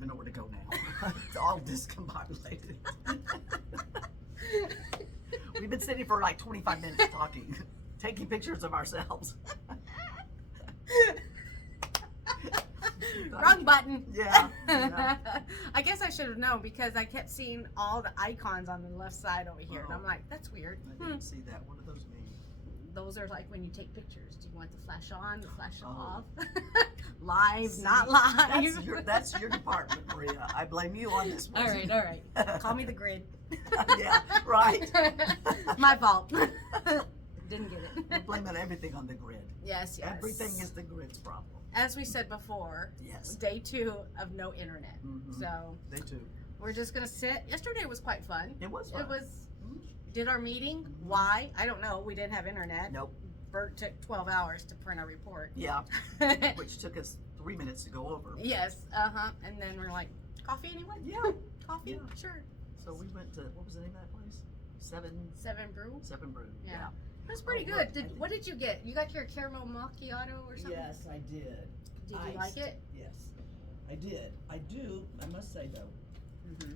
even know where to go now. It's all discombobulated. We've been sitting for like 25 minutes talking, taking pictures of ourselves. Wrong button. Yeah. I guess I should have known because I kept seeing all the icons on the left side over here, and I'm like, that's weird. I didn't see that. What do those mean? Those are like when you take pictures. Do you want the flash on, the flash Oh. off? Live, See, not live. That's your department, Maria. I blame you on this one. All right. Call me the grid. Yeah, right. My fault. Didn't get We're it. blaming everything on the grid. Yes. Everything is the grid's problem. As we said before, Yes. day 2 of no internet. Mhm. So They too. we're just gonna sit. Yesterday was quite fun. It was fun. It was. Mhm. Did our meeting? Mhm. Why? I don't know. We didn't have internet. Nope. Bert took 12 hours to print our report. Yeah, which took us 3 minutes to go over. Yes. And then we're like, coffee anyone? Yeah. Coffee? Yeah. Sure. So we went to, what was the name of that place? Seven Brew. Brew. Yeah. It was pretty Oh, good. look, Did, what did you get? You got your caramel macchiato or something? Yes, I did. Did you like it? Yes, I did. I do. I must say though. Mm-hmm.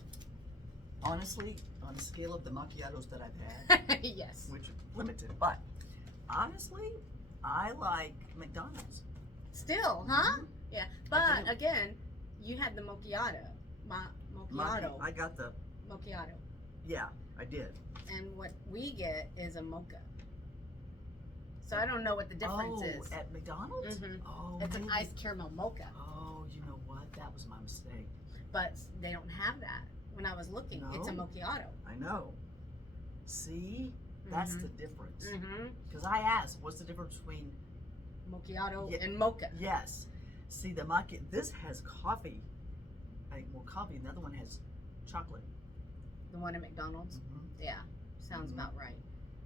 Honestly, on a scale of the macchiatos that I've had, Yes. which are limited, but honestly, I like McDonald's. Still, huh? Mhm. Yeah. I But do. again, you had the macchiato. Macchiato. I got the, Macchiato. yeah, I did. And what we get is a mocha. So I don't know what the difference is. At McDonald's? Mhm. Oh, It's an maybe. iced caramel mocha. Oh, you know what? That was my mistake. But they don't have that. When I was looking, it's a No. macchiato. I know. See? That's the difference. Mm-hmm. Because I asked, what's the difference between, Macchiato Yeah. and mocha. yes. See, the macchiato, this has coffee. I think more coffee. The other one has chocolate. The one at McDonald's. Mhm. Yeah, sounds Mhm. about right.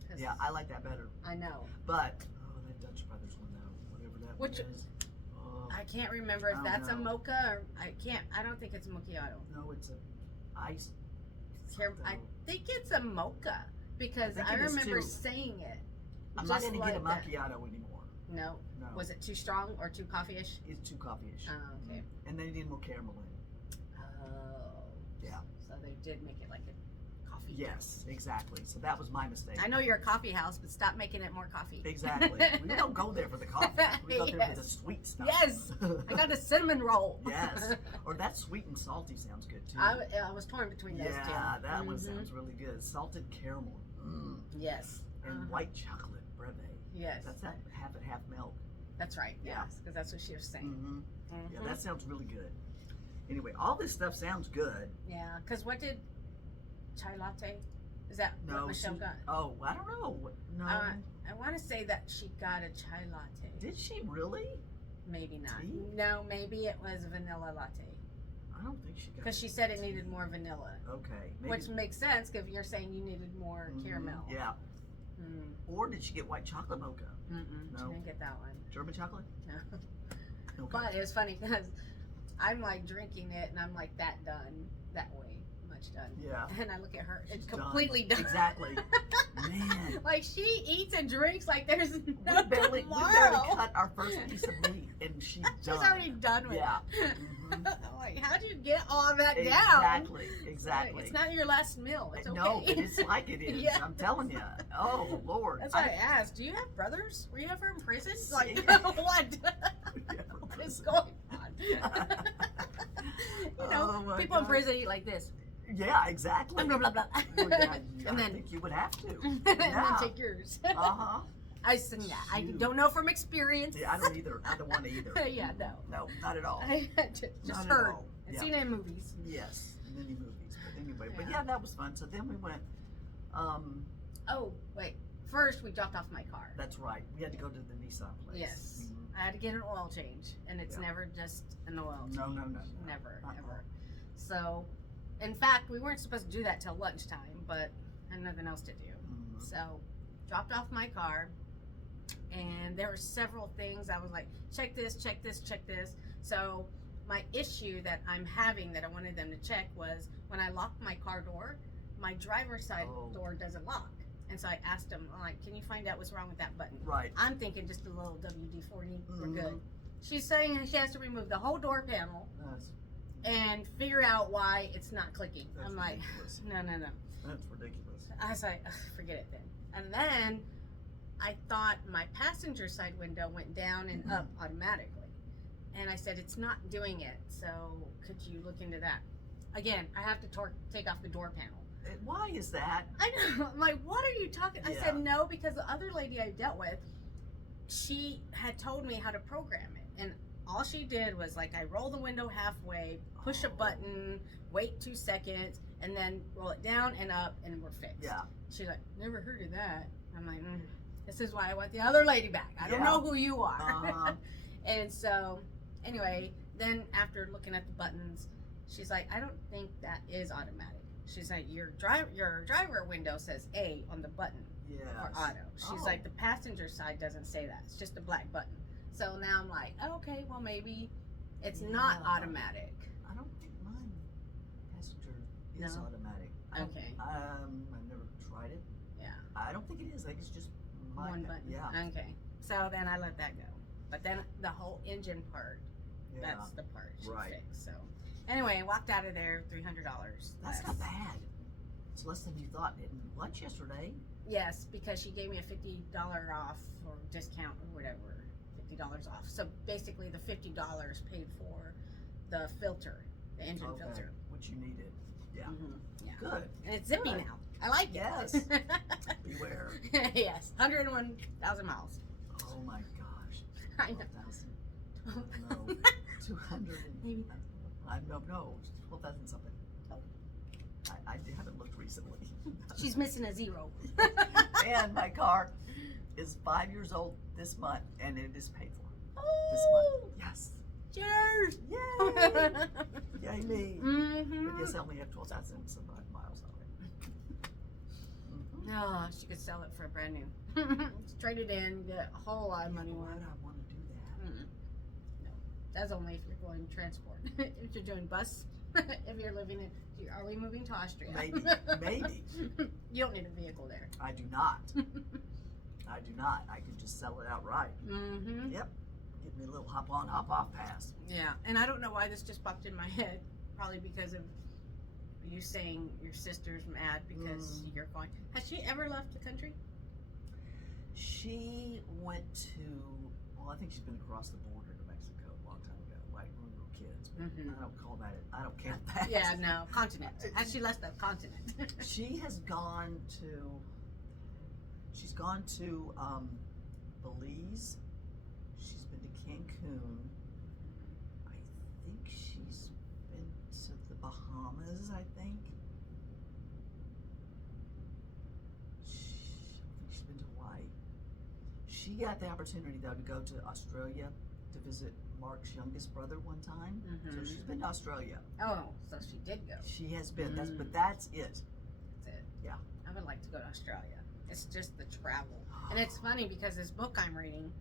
'Cause Yeah, I like that better. I know. But, oh, that Dutch Brothers one though, whatever that Which- one is. Oh, I can't remember if I don't that's a know. mocha or I don't think it's a macchiato. no, it's a iced. I something. think it's a mocha because I think I it is remember too. saying it. I'm not just going to get a like that. macchiato anymore. No. No. Was it too strong or too coffee-ish? It's too coffee-ish. Oh, okay. And they need more caramel in it. Oh. Yeah. So they did make it like a coffee. Yes, exactly. So that was my mistake. I know you're a coffee house, but stop making it more coffee. Exactly. We don't go there for the coffee. We go there for the Yes. sweet stuff. Yes. I got a cinnamon roll. Yes. Or that sweet and salty sounds good too. I was torn between those two. Yeah, that one Mhm. sounds really good. Salted caramel. Mm. Yes. And Uh-huh. white chocolate brevet. Yes. That's that half and half milk. That's right. Yeah. Yes, because that's what she was saying. Mm-hmm. Yeah, Mhm. that sounds really good. Anyway, all this stuff sounds good. Yeah, because what did chai latte? Is that No, what Michelle she- got? Oh, I don't know. No. I want to say that she got a chai latte. Did she really? Maybe not. Tea? No, maybe it was a vanilla latte. I don't think she got. Because she said it needed more vanilla. Okay. Maybe. Which makes sense if you're saying you needed more Mhm, caramel. Yeah. Mm. Or did she get white chocolate mocha? Mm-mm. No. She didn't get that one. German chocolate? No. Okay. But it was funny because I'm like drinking it and I'm like that done. That way. Much done. Yeah. And I look at her, it's She's completely done. Exactly. Man. Like she eats and drinks like there's no We barely tomorrow. cut our first piece of meat and she's done. She's already done with Yeah. it. Mhm. I'm like, how'd you get all that down? Exactly. Exactly. It's not your last meal. It's okay. No, but it's like it is. Yeah. I'm telling you. Oh Lord. That's why I asked. Do you have brothers? Were you ever in prison? See? Like what? What is going on? you know, Oh, my people in God. prison eat like this. Yeah, exactly. Blah blah blah. Well, yeah, I And then think you would have to. and Yeah. then take yours. Uh-huh. I said, yeah, I Shoot. don't know from experience. See, I don't either. I don't want to either. Yeah, no. No, not at all. I just Not at heard. all. I've Yeah. seen it in movies. Yes, many movies. But anyway, but Yeah. yeah, that was fun. So then we went. Oh, wait. First, we dropped off my car. That's right. We had to go to the Nissan place. Yes. Mhm. I had to get an oil change, and it's Yeah. never just an oil change. No. Never, Uh-uh. ever. So, in fact, we weren't supposed to do that till lunchtime, but I had nothing else to do. Mhm. So, dropped off my car, and there were several things. I was like, check this, check this, check this. So, my issue that I'm having that I wanted them to check was when I locked my car door, my driver's side Oh. door doesn't lock. And so I asked them, I'm like, can you find out what's wrong with that button? Right. I'm thinking just a little WD-40, we're Mhm. good. She's saying she has to remove the whole door panel That's- and figure out why it's not clicking. That's I'm like, ridiculous. no. That's ridiculous. I was like, ugh, forget it then. And then I thought my passenger side window went down and up automatically. And I said, it's not doing it. So could you look into that? Again, I have to take off the door panel. Why is that? I know. I'm like, what are you talking? I Yeah. said no, because the other lady I dealt with, she had told me how to program it. And all she did was like, I roll the window halfway, push a Oh. button, wait 2 seconds, and then roll it down and up, and we're fixed. Yeah. She's like, never heard of that. I'm like, this is why I want the other lady back. I don't Yeah. know who you are. Uh-huh. And so, anyway, then after looking at the buttons, she's like, I don't think that is automatic. She's like, your driver window says A on the button Yes. for auto. She's Oh. like, the passenger side doesn't say that. It's just a black button. So now I'm like, oh, okay, well maybe it's not Yeah. automatic. I don't think mine passenger is No? automatic. Okay. I've never tried it. Yeah. I don't think it is. I think it's just One button. Yeah. Okay. So then I let that go. But then the whole engine part, Yeah. that's the part she Right. fixed. So anyway, walked out of there $300. That's less. not bad. It's less than you thought. At lunch yesterday. Yes, because she gave me a $50 off or discount or whatever. $50 off. So basically the $50 paid for the filter, the engine Okay. filter. Which you needed. Yeah. Mhm. Yeah. Good. And it's zippy Good. now. I like it. Yes. Beware. Yes. 101,000 miles. Oh my gosh. I know. 12,000. No. 200. Maybe. I no 12,000 something. I haven't looked recently. She's missing a zero. And my car is 5 years old this month, and it is paid for this Oh, month. Yes. cheers. Yay! Yay me. Mm-hmm. But yes, I only have 12,000 some odd miles on it. Mhm. Oh, she could sell it for a brand new. Trade it in, get a whole lot of money Why for would it. I want to do that? No, that's only if you're going transport. If you're doing bus, if you're living in, are we moving to Austria? Maybe. Maybe. You don't need a vehicle there. I do not. I do not. I can just sell it outright. Mm-hmm. Yep. Give me a little hop on, hop off pass. Yeah, and I don't know why this just popped in my head. Probably because of you saying your sister's mad because you're going. Has she ever left the country? She went to, well, I think she's been across the border to Mexico a long time ago, like when we were kids. But Mhm. I don't call that it. I don't count that. Yeah, no, continent. Has she left the continent? She has gone to, Belize. She's been to Cancun. I think she's been to the Bahamas, I think. I think she's been to Hawaii. She got the opportunity, though, to go to Australia to visit Mark's youngest brother one time. So Mhm. she's been to Australia. Oh, so she did go. She has been. Mm. But that's it. That's it. Yeah. I would like to go to Australia. It's just the travel. And it's funny because this book I'm reading,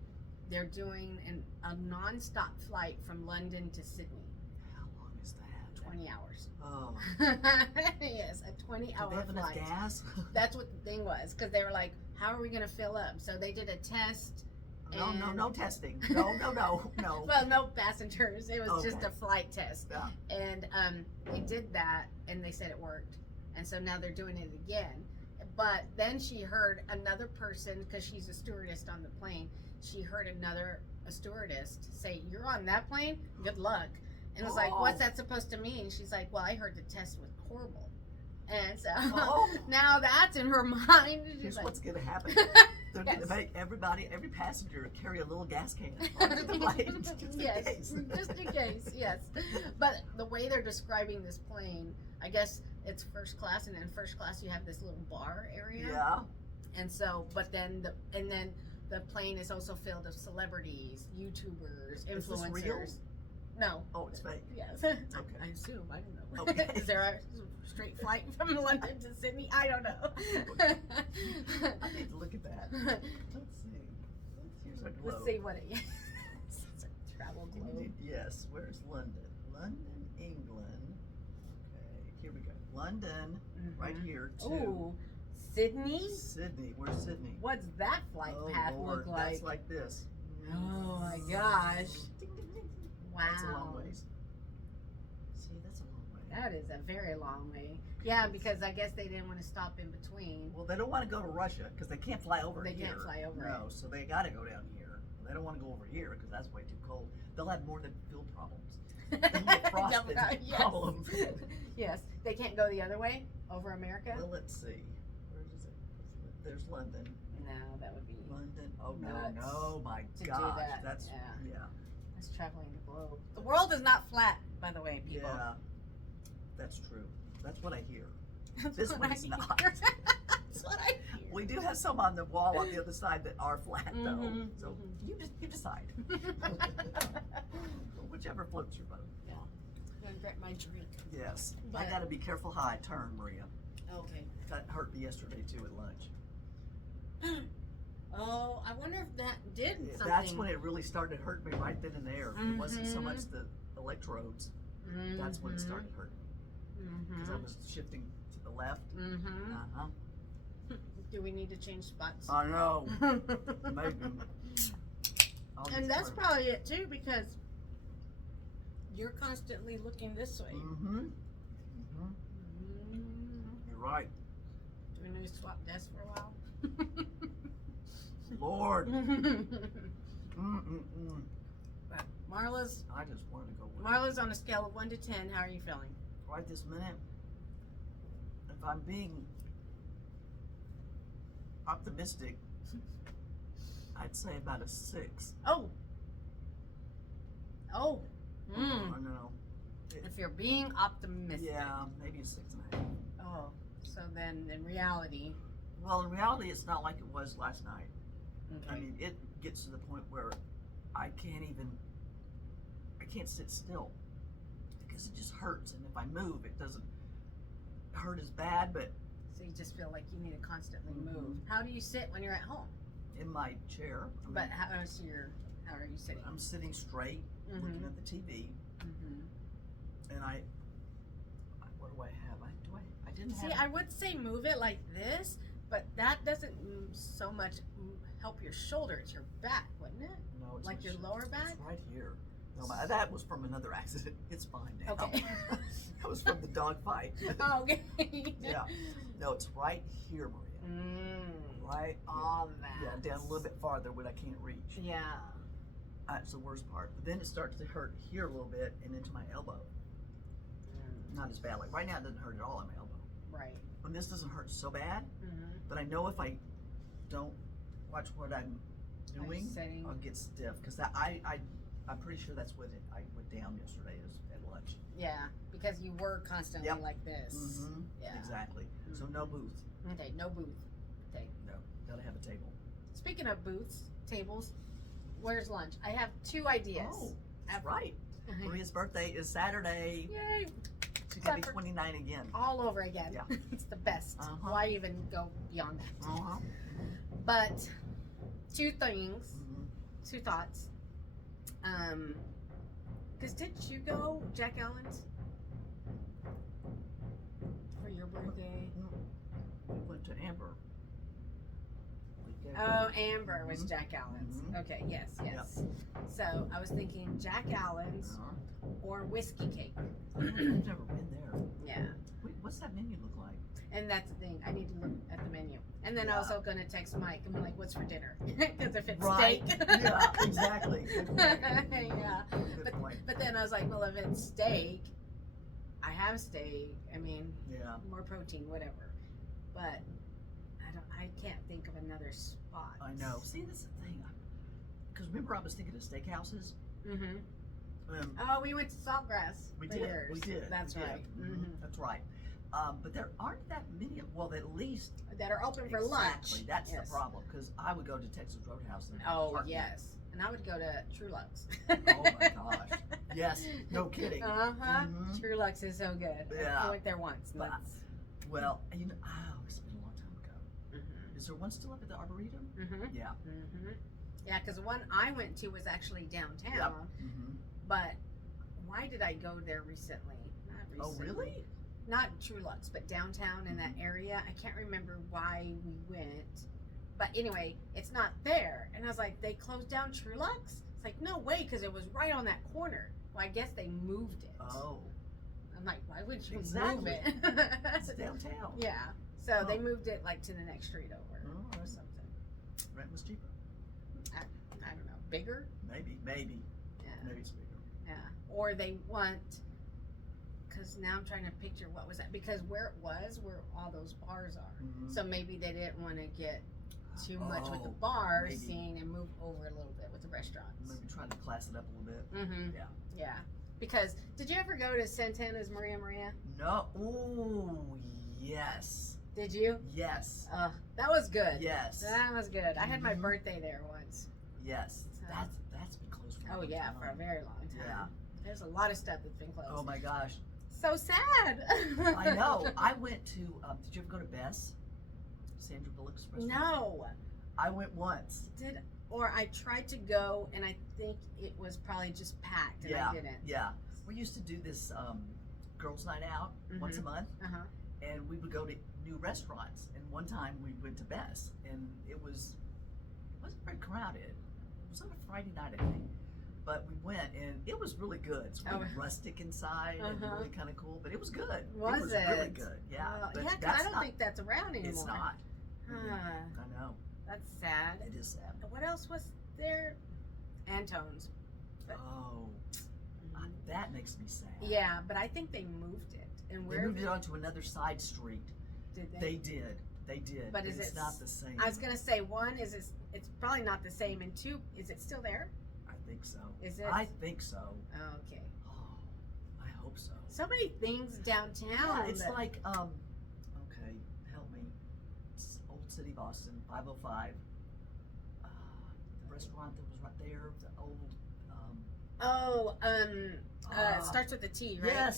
they're doing a non-stop flight from London to Sydney. How long is that? 20 hours. Oh. Yes, a Do 20-hour they have enough flight. gas? That's what the thing was, because they were like, how are we going to fill up? So they did a test. No testing. No. Well, no passengers. It was just Okay. a flight test. Yeah. And they did that, and they said it worked. And so now they're doing it again. But then she heard another person, because she's a stewardess on the plane, she heard a stewardess say, you're on that plane? Good luck. And it was like, what's Oh. that supposed to mean? She's like, well, I heard the test was horrible. And so Oh. now that's in her mind. She's Here's like, what's going to happen. They're Yes. going to make every passenger carry a little gas can onto the plane. Just in Yes, case. just in case, yes. But the way they're describing this plane, I guess it's first class, and in first class you have this little bar area. Yeah. And so, but then the plane is also filled with celebrities, YouTubers, Is this influencers. real? No. Oh, it's fake. Yes. Okay. I assume. I don't know. Okay. Is there a straight flight from London to Sydney? I don't know. I need to look at that. Let's see. Here's our globe. Let's see what it is. It's a travel globe. Yes. Where's London? London, England. Okay. Here we go. London, right here. To Ooh, Sydney? Sydney. Where's Sydney? What's that flight Oh, path Lord, look like? That's like this. Oh my gosh. Ding, ding, ding. That's a long Wow. ways. See, that's a long That is a very long way. Yeah, because I guess they didn't want to stop in between. Well, they don't want to go to Russia because they can't fly over They here. can't fly over No, so they got to go down here. They don't want to go over here because that's way too cold. They'll have more than fuel problems. They'll get frostbite Yes. problems. Yes, they can't go the other way over America. Well, let's see. Where is it? There's London. No, that would be London. Oh Nuts no, my to do gosh, that. that's Yeah. yeah, that's traveling the globe. The world is not flat, by the way, people. yeah. That's true. That's what I hear. That's This what one I is not. hear. That's what I hear. We do have some on the wall on the other side that are flat though. Mhm, So you decide. Whichever floats your boat. I'm gonna get my drink. Yes. I But- got to be careful how I turn, Maria. Okay. That hurt me yesterday too at lunch. Oh, I wonder if that did Yeah, something. that's when it really started hurting me right then and there. It wasn't so much the electrodes. That's when it started hurting because I was shifting to the left. Mm-hmm. Uh-huh. Do we need to change spots? I know. Maybe. I'll And just that's turn. probably it too, because you're constantly looking this way. Mm-hmm. You're right. Do we need to swap desks for a while? Lord. Mm-mm-mm. But Marla's I just wanted to go with Marla's on a scale of 1 to 10. How are you feeling? right this minute. If I'm being optimistic, I'd say about a 6. Oh. I know. If you're being optimistic. Yeah, maybe a 6.5. Oh. So then, in reality. Well, in reality, it's not like it was last night. Okay. I mean, it gets to the point where I can't sit still because it just hurts. And if I move, it doesn't hurt as bad, but So you just feel like you need to constantly Mhm. move. How do you sit when you're at home? in my chair, I mean, But how are you sitting? I'm sitting straight, looking at the TV, and what do I have? I didn't See, have. I would say move it like this, but that doesn't so much help your shoulder. It's your back, wouldn't it? No, it's Like my your lower back? It's right here. No, that was from another accident. It's fine now. Okay. That was from the dog fight. Oh, okay. Yeah. No, it's right here, Maria. Right. All that. Yeah, down a little bit farther when I can't reach. Yeah. That's the worst part. But then it starts to hurt here a little bit and into my elbow. Not as bad. Like right now, it doesn't hurt at all in my elbow. Right. And this doesn't hurt so bad, Mm-hmm. but I know if I don't watch what I'm doing, Sitting. I'll get stiff. Because I'm pretty sure that's what I went down yesterday is at lunch. Yeah, because you were constantly Yep. like this. Mm-hmm. Yeah. Exactly. So no booth. Okay, no booth. Okay. No. Gotta have a table. Speaking of booths, tables, where's lunch? I have 2 ideas. Oh, that's Apple. right. Maria's birthday is Saturday. Yay! She's gonna be Supper. 29 again. All over again. Yeah. It's the best. Uh-huh. Why even go beyond that? Uh-huh. But 2 things, Mhm. 2 thoughts. Because didn't you go Jack Allen's for your birthday? We went to Amber. We gave Oh, Amber was Mhm. Jack Allen's. Mhm. Okay, yes. So I was thinking Jack Allen's Uh-huh. or whiskey cake. I've never been there. Yeah. Wait, what's that menu look like? And that's the thing. I need to look at the menu. And then I Yeah. was also going to text Mike and be like, what's for dinner? Because if it's Right. steak. Yeah, exactly. Good point. Yeah. Good point. But then I was like, well, if it's steak, I have steak. I mean, Yeah. more protein, whatever. But I can't think of another spot. I know. See, that's the thing. Because remember, I was thinking of steakhouses. Mm-hmm. Um, Oh, we went to Saltgrass. we for did. yours. We did. That's we did. right. Mhm. Mm-hmm. That's right. But there aren't that many. Well, at least That are open for exactly. lunch. That's Yes. the problem. Because I would go to Texas Roadhouse. And Oh, heartbeat. yes. And I would go to True Lux. Oh my gosh. Yes. No kidding. Uh-huh. Mhm. True Lux is so good. Yeah. I went there once. And But- that's, Well, it's been a long time ago. Is there one still up at the Arboretum? mm-hmm. Yeah. Mm-hmm. Yeah, because the one I went to was actually downtown. Yep. Mm-hmm. But why did I go there recently? Not Oh, recently. really? Not True Lux, but downtown in that area. I can't remember why we went. But anyway, it's not there. And I was like, they closed down True Lux? It's like, no way, because it was right on that corner. Well, I guess they moved it. Oh. I'm like, why would you Exactly. move it? It's downtown. Yeah. So they Oh. moved it like to the next street over Oh, or alright. something. Rent was cheaper. I don't know. Bigger? Maybe Yeah. it's bigger. Yeah. Or they want, because now I'm trying to picture what was that, because where it was, where all those bars are. Mhm. So maybe they didn't want to get too much with the Oh, bar maybe. scene and move over a little bit with the restaurants. Maybe trying to class it up a little bit. Mm-hmm. Yeah. Yeah. Because did you ever go to Santana's Maria Maria? No. Ooh, yes. Did you? Yes. That was good. Yes. That was good. I had my Mhm. birthday there once. Yes. So- That's been closed for a Oh long yeah, time. for a very long time. Yeah. There's a lot of stuff that's been closed. Oh my gosh. So sad. I know. I went to, did you ever go to Bess? Sandra Bullock's restaurant? No. I went once. Or I tried to go and I think it was probably just packed and Yeah. I didn't. Yeah. We used to do this girls' night out once a month, Uh-huh. and we would go to new restaurants. And one time we went to Bess, and it wasn't very crowded. It was on a Friday night, I think. But we went, and it was really good. It's really rustic inside and Uh-huh. really kind of cool, but it was good. Was it was really it? good. Yeah. But Yeah, because that's I don't not, think that's around anymore. it's not. Huh. I know. That's sad. It is sad. What else was there? Antone's. But- Oh, that makes me sad. Yeah, but I think they moved it. And They where moved it onto another side street. did they? They did. They did. But is it's it not the same. I was gonna say one is it's probably not the same, and two, is it still there? I think so. Is it? I think so. Oh, okay. Oh, I hope so. So many things downtown. Yeah, it's that- like okay, help me. It's Old City Boston, 505. The restaurant that was right there, the old starts with a T, right?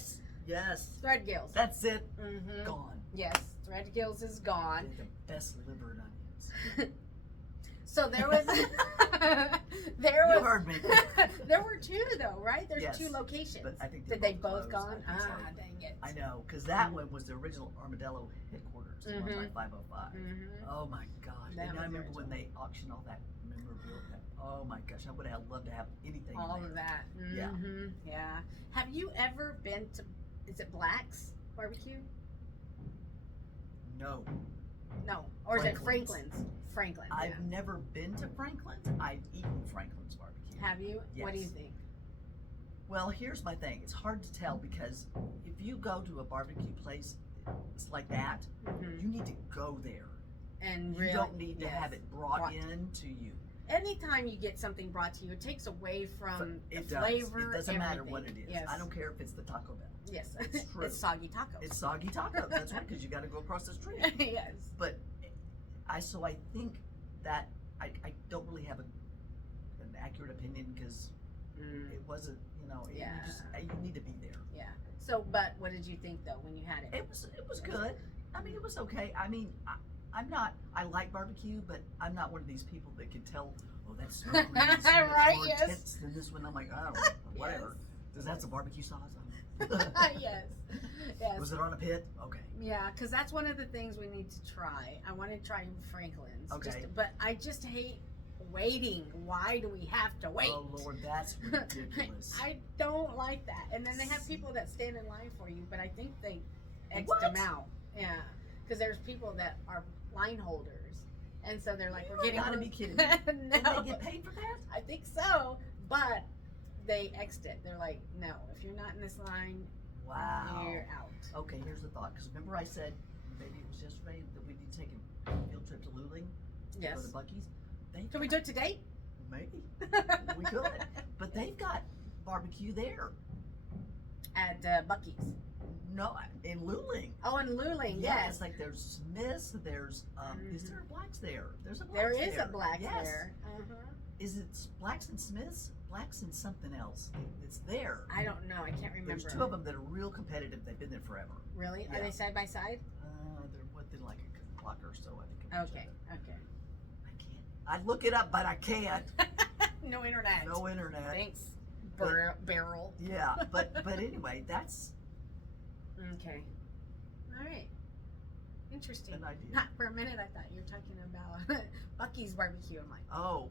Yes. Threadgills. That's it. Mm-hmm. Gone. Yes, Threadgills is gone. They're the best liver and onions. So there was, You heard me. there were two though, right? There's Yes, two locations. But I think Did they both closed. gone? I think so. Dang it. I know, because that one was the original Armadillo headquarters, the one by 505. Mm-hmm. Oh my gosh. That And I was remember when original. they auctioned all that memorabilia. Oh my gosh, I would have loved to have anything All in of there. that. Yeah. Mm-hmm. Yeah. Have you ever been to? Is it Black's Barbecue? No. No. Or is it Franklin's. Franklin's? I've yeah. never been to Franklin's. I've eaten Franklin's barbecue. Have you? What do you Yes. think? Well, here's my thing. It's hard to tell because if you go to a barbecue place it's like that, Mm-hmm. you need to go there. And You really, don't need to yes. have it brought Brought. in to you. Anytime you get something brought to you, it takes away from It the does. flavor. It doesn't matter everything. what it is. Yes. I don't care if it's the Taco Bell. Yes. It's true. It's soggy tacos. It's soggy tacos. That's right, because you got to go across the street. Yes. But I think that I don't really have an accurate opinion because it wasn't, Yeah. you need to be there. Yeah. So, but what did you think though when you had it? It was good. I mean, it was okay. I mean, I like barbecue, but I'm not one of these people that can tell, oh, that's smoke grease, and Right, it's more yes. intense than this one. I'm like, oh, whatever. Does that have some barbecue sauce on it? Yes. Yes. Was it on a pit? Okay. Yeah, because that's one of the things we need to try. I want to try Franklin's. Okay. But I just hate waiting. Why do we have to wait? Oh Lord, that's ridiculous. I don't like that. And then they have people that stand in line for you, but I think they X What? them out. Yeah, because there's people that are line holders, and so they're like, You "We're getting." gotta on-" be kidding me. No, Did they get paid for that? I think so, but they X'd it. They're like, "No, if you're not in this line, Wow. you're out." Okay, here's the thought. Because remember I said, maybe it was yesterday, that we need to take a field trip to Luling? Go Yes. to Buc-ee's? Can we do it today? Maybe. We could. But they've got barbecue there. At Buc-ee's. No, in Luling. Oh, in Luling, Yeah, yes. it's like there's Smith's, there's, is there a Black's there? There's a Black's There there. is a Black's Yes. there. Uh-huh. Is it Black's and Smith's? Black's and something else. It's there. I don't know. I can't remember. There's two of them that are real competitive. They've been there forever. Really? Are Yeah. they side by side? They're within like a block or so, I think. Okay. Okay. I can't. I'd look it up, but I can't. No internet. No internet. Thanks. But- Barrel. Yeah, but anyway, that's Okay. All right. Interesting. an idea. Not for a minute. I thought you were talking about Buc-ee's barbecue. I'm like, Oh,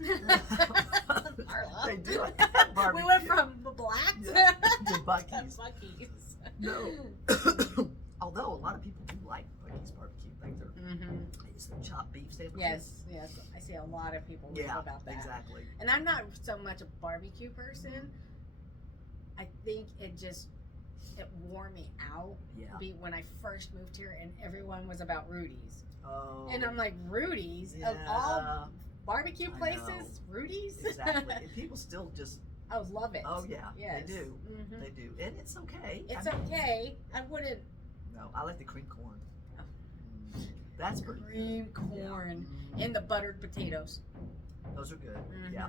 Marla. They do have barbecue. We went from black Yeah, to Buc-ee's. Buc-ee's. No. Although a lot of people do like Buc-ee's barbecue. Like it's the chopped beef sandwiches. Yes. I see a lot of people rave about that. Exactly. And I'm not so much a barbecue person. I think it wore me out Yeah. when I first moved here and everyone was about Rudy's. Oh. And I'm like, Rudy's? Yeah. Of all barbecue I places? know. Rudy's? Exactly. And people still just. I love it. Oh yeah. Yes. They do. Mhm. They do. And it's okay. It's I mean, okay. I wouldn't. No, I like the cream corn. Oh. That's pretty good. Cream corn. Yeah. And the buttered potatoes. Those are good. Mhm. Yeah.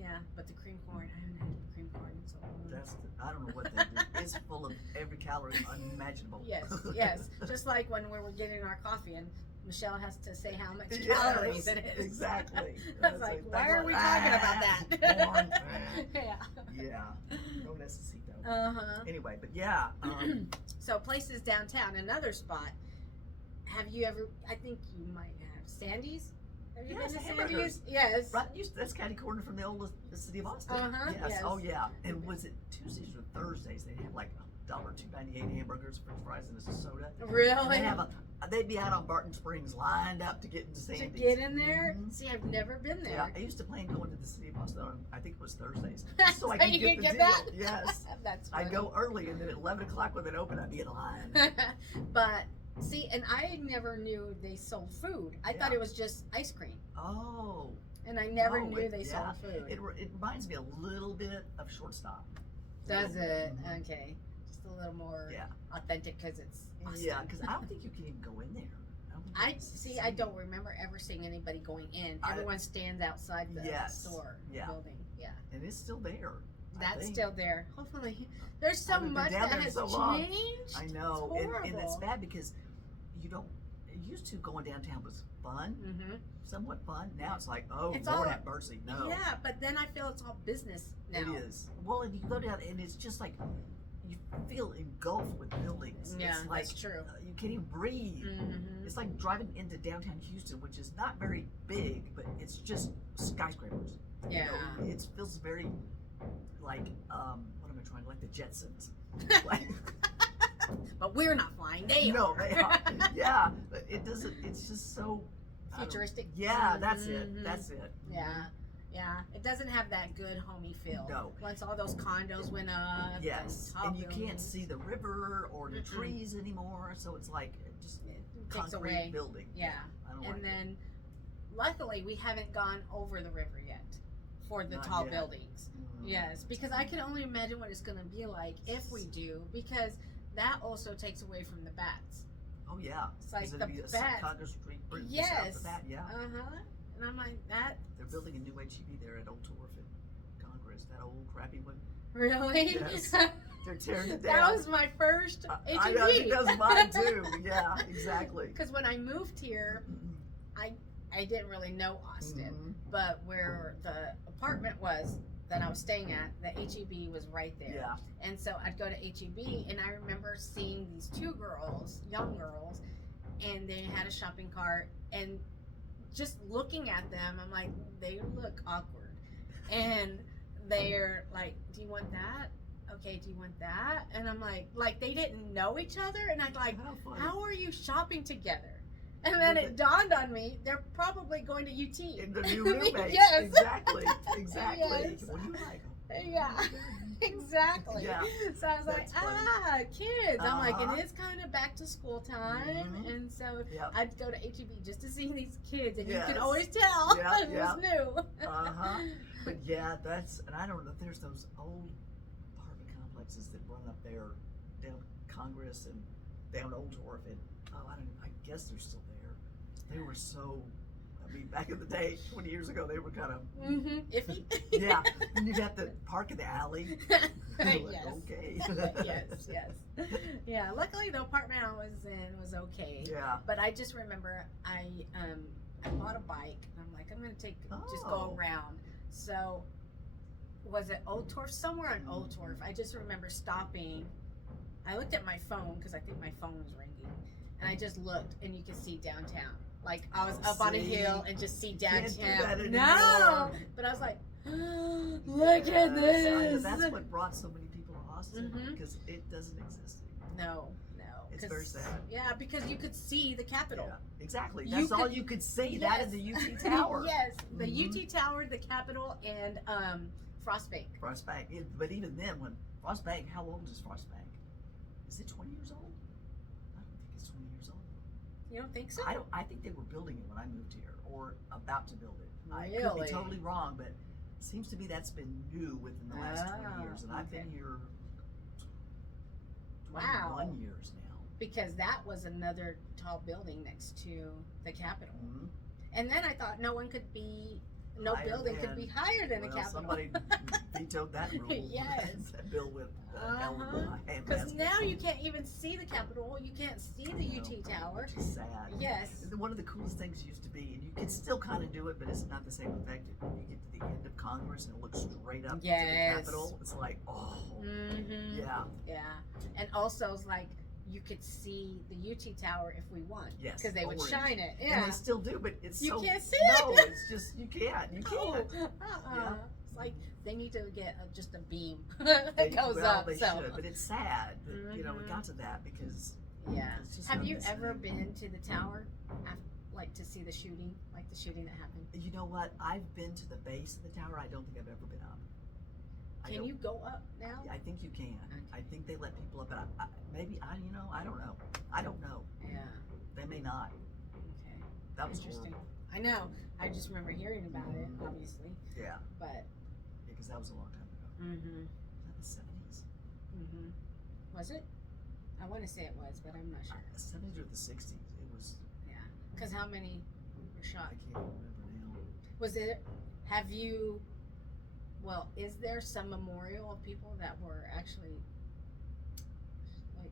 Yeah, but the cream corn, I haven't had cream corn in so long. I don't know what they do. It's full of every calorie unimaginable. Yes. Just like when we were getting our coffee and Michelle has to say how much Yes, calories it is. Exactly. I was like, why are we talking about that? Corn. Yeah. Yeah. No necesito. Uh-huh. Anyway, but yeah. So places downtown, another spot. Have you ever, I think you might have, Sandy's? Have you Yes, been to hamburgers. Sandy's? Yes. Right, that's catty corner from the old city of Austin. Uh-huh, yes. Oh yeah. And was it Tuesdays or Thursdays? They have like $2.98 hamburgers, French fries, and a soda. And Really? they'd be out on Barton Springs, lined up to get into To Sandy's. get in there? Mhm. See, I've never been Yeah, there. I used to plan going to the city of Austin on, I think it was Thursdays, So I could you get could the get deal. that? Yes. That's I'd funny. go early, and then at 11 o'clock when it opened, I'd be in line. But see, and I never knew they sold food. I thought Yeah. it was just ice cream, Oh, and I never No, knew they sold food. it reminds me a little bit of Shortstop. Does it? Mhm. Okay, just a little more Yeah. authentic because it's Austin. Yeah, because I don't think you can even go in there. don't think you I can see. I don't remember ever seeing anybody going in. I- Everyone stands outside the Yes. store Yeah. building. Yeah, And it's still there. I that's think. still there. Hopefully, there's so haven't been much down that there in has so long. changed. I know, It's and it's horrible. bad because you don't. It used to going downtown was fun, Mm-hmm. somewhat fun. Now it's like, oh It's Lord all- have mercy, no. Yeah, but then I feel it's all business now. It is. Well, and you go down, and it's just like you feel engulfed with buildings. Yeah, it's like that's true. you can't even breathe. Mm-hmm. It's like driving into downtown Houston, which is not very big, but it's just skyscrapers. You Yeah. know, it feels very like what am I trying? Like the Jetsons. Like, But we're not flying. They no, are. they are. Yeah, but it doesn't. It's just so I don't- Futuristic. Yeah, that's it. Mhm. That's it. Yeah. Yeah. It doesn't have that good homey feel. No. Once all those condos went up. Yes, tall and you can't buildings, see the river or the Mm-mm. trees anymore, so it's like just it takes concrete away. building. Yeah. I don't And like then, luckily, we haven't gone over the river yet for the Not tall yet. buildings. it. Mm. Yes, because I can only imagine what it's going to be like if we do, because that also takes away from the bats. Oh yeah. It's like 'Cause the it'd be a bats. Congress Street Bridge south Yes. of that, yeah. Uh huh. And I'm like, that They're building a new HEB there at Old Torf in Congress, that old crappy one. really? Yes. They're tearing it down. That was my first I know, I think that was mine too. Yeah, exactly. Because when I moved here, I didn't really know Austin, Mhm. but where the apartment was that I was staying at, the HEB was right there. Yeah. And so I'd go to HEB, and I remember seeing these two girls, young girls, and they had a shopping cart, and just looking at them, I'm like, they look awkward. And they're like, do you want that? Okay, do you want that? And I'm like they didn't know each other, and I'm like, How funny. how are you shopping together? And then With it dawned on me, they're probably going to UT. And the new roommates. Yes. Exactly. Exactly. Yes. Well, you like them. Yeah. Exactly. Yeah. So I was like, That's funny. kids. I'm like, Uh-huh. it is kind of back to school time. Mhm. And so Yep. I'd go to HEB just to see these kids, and you Yes. could always tell Yeah, it yeah. was new. Uh-huh. But yeah, and I don't know, there's those old apartment complexes that run up there down Congress and down Old Torf, and I guess they're still there. They were so, I mean, back in the day, 20 years ago, they were kind of, Mm-hmm. Iffy. yeah, and you'd have to park in the alley. Like, Yes. okay. yes. Yeah. Luckily, the apartment I was in was okay. Yeah. But I just remember I bought a bike, and I'm like, I'm gonna just go Oh. around. So was it Old Torf? Somewhere on Old Torf. I just remember stopping. I looked at my phone because I think my phone was ringing, and I just looked, and you could see downtown. Like I was Oh, up on a see? hill and just see can't do that downtown. anymore. No, but I was like, look at Yes, I know. this. That's what brought so many people to Austin Mhm. because it doesn't exist anymore. No. It's 'Cause- very sad. Yeah, because you could see the Capitol. Yeah, exactly. You That's all could- you could see. That Yes. and the UT Tower. Yes, the Mhm. UT Tower, the Capitol, and Frostbank. Frostbank. But even then, when Frostbank, how old is Frostbank? Is it 20 years old? I don't think it's 20 years old. You don't think so? I think they were building it when I moved here, or about to build it. I could Really? be totally wrong, but it seems to me that's been new within the last 20 Oh, years, and I've been okay. here Wow. 21 years now. Because that was another tall building next to the Capitol. Mhm. And then I thought no Higher building could than- be higher than the Well, Capitol. somebody vetoed that rule. Yes. That bill with Uh-huh. Because now you can't even see the Capitol. You can't see the UT Tower. Which is sad. Yes. One of the coolest things used to be, and you can still kind of do it, but it's not the same effect. You get to the end of Congress and it looks straight up to the Yes. Capitol. It's like, oh, Mm-hmm. yeah, Yeah. And also, it's like you could see the UT Tower if we won. yes. Because they would orange. shine it. And Yeah. they still do, but it's You so can't see no, it. it's just you can't. You No. can't. Uh-uh. It's like they need to get just a beam They, that goes well, up. they So should, but it's sad that it Mhm. got to that because yeah. it's just Have not you the ever same. been to the tower, like to see the shooting, like the shooting that happened? You know what? I've been to the base of the tower. I don't think I've ever been up. I Can don't- you go up now? I think you can. Okay. I think they let people up, but maybe I don't know. I don't know. Yeah. They may not. Okay. That was Interesting. horrible. I know. I just remember hearing about it, obviously, Yeah, but. because that was a long time ago. Mm-hmm. Was that the 70s? Mm-hmm. Was it? I want to say it was, but I'm not sure. The 70s or the 60s? It was. Yeah. Because how many were I shot? can't remember now. Was it? Have you? Well, is there some memorial of people that were actually like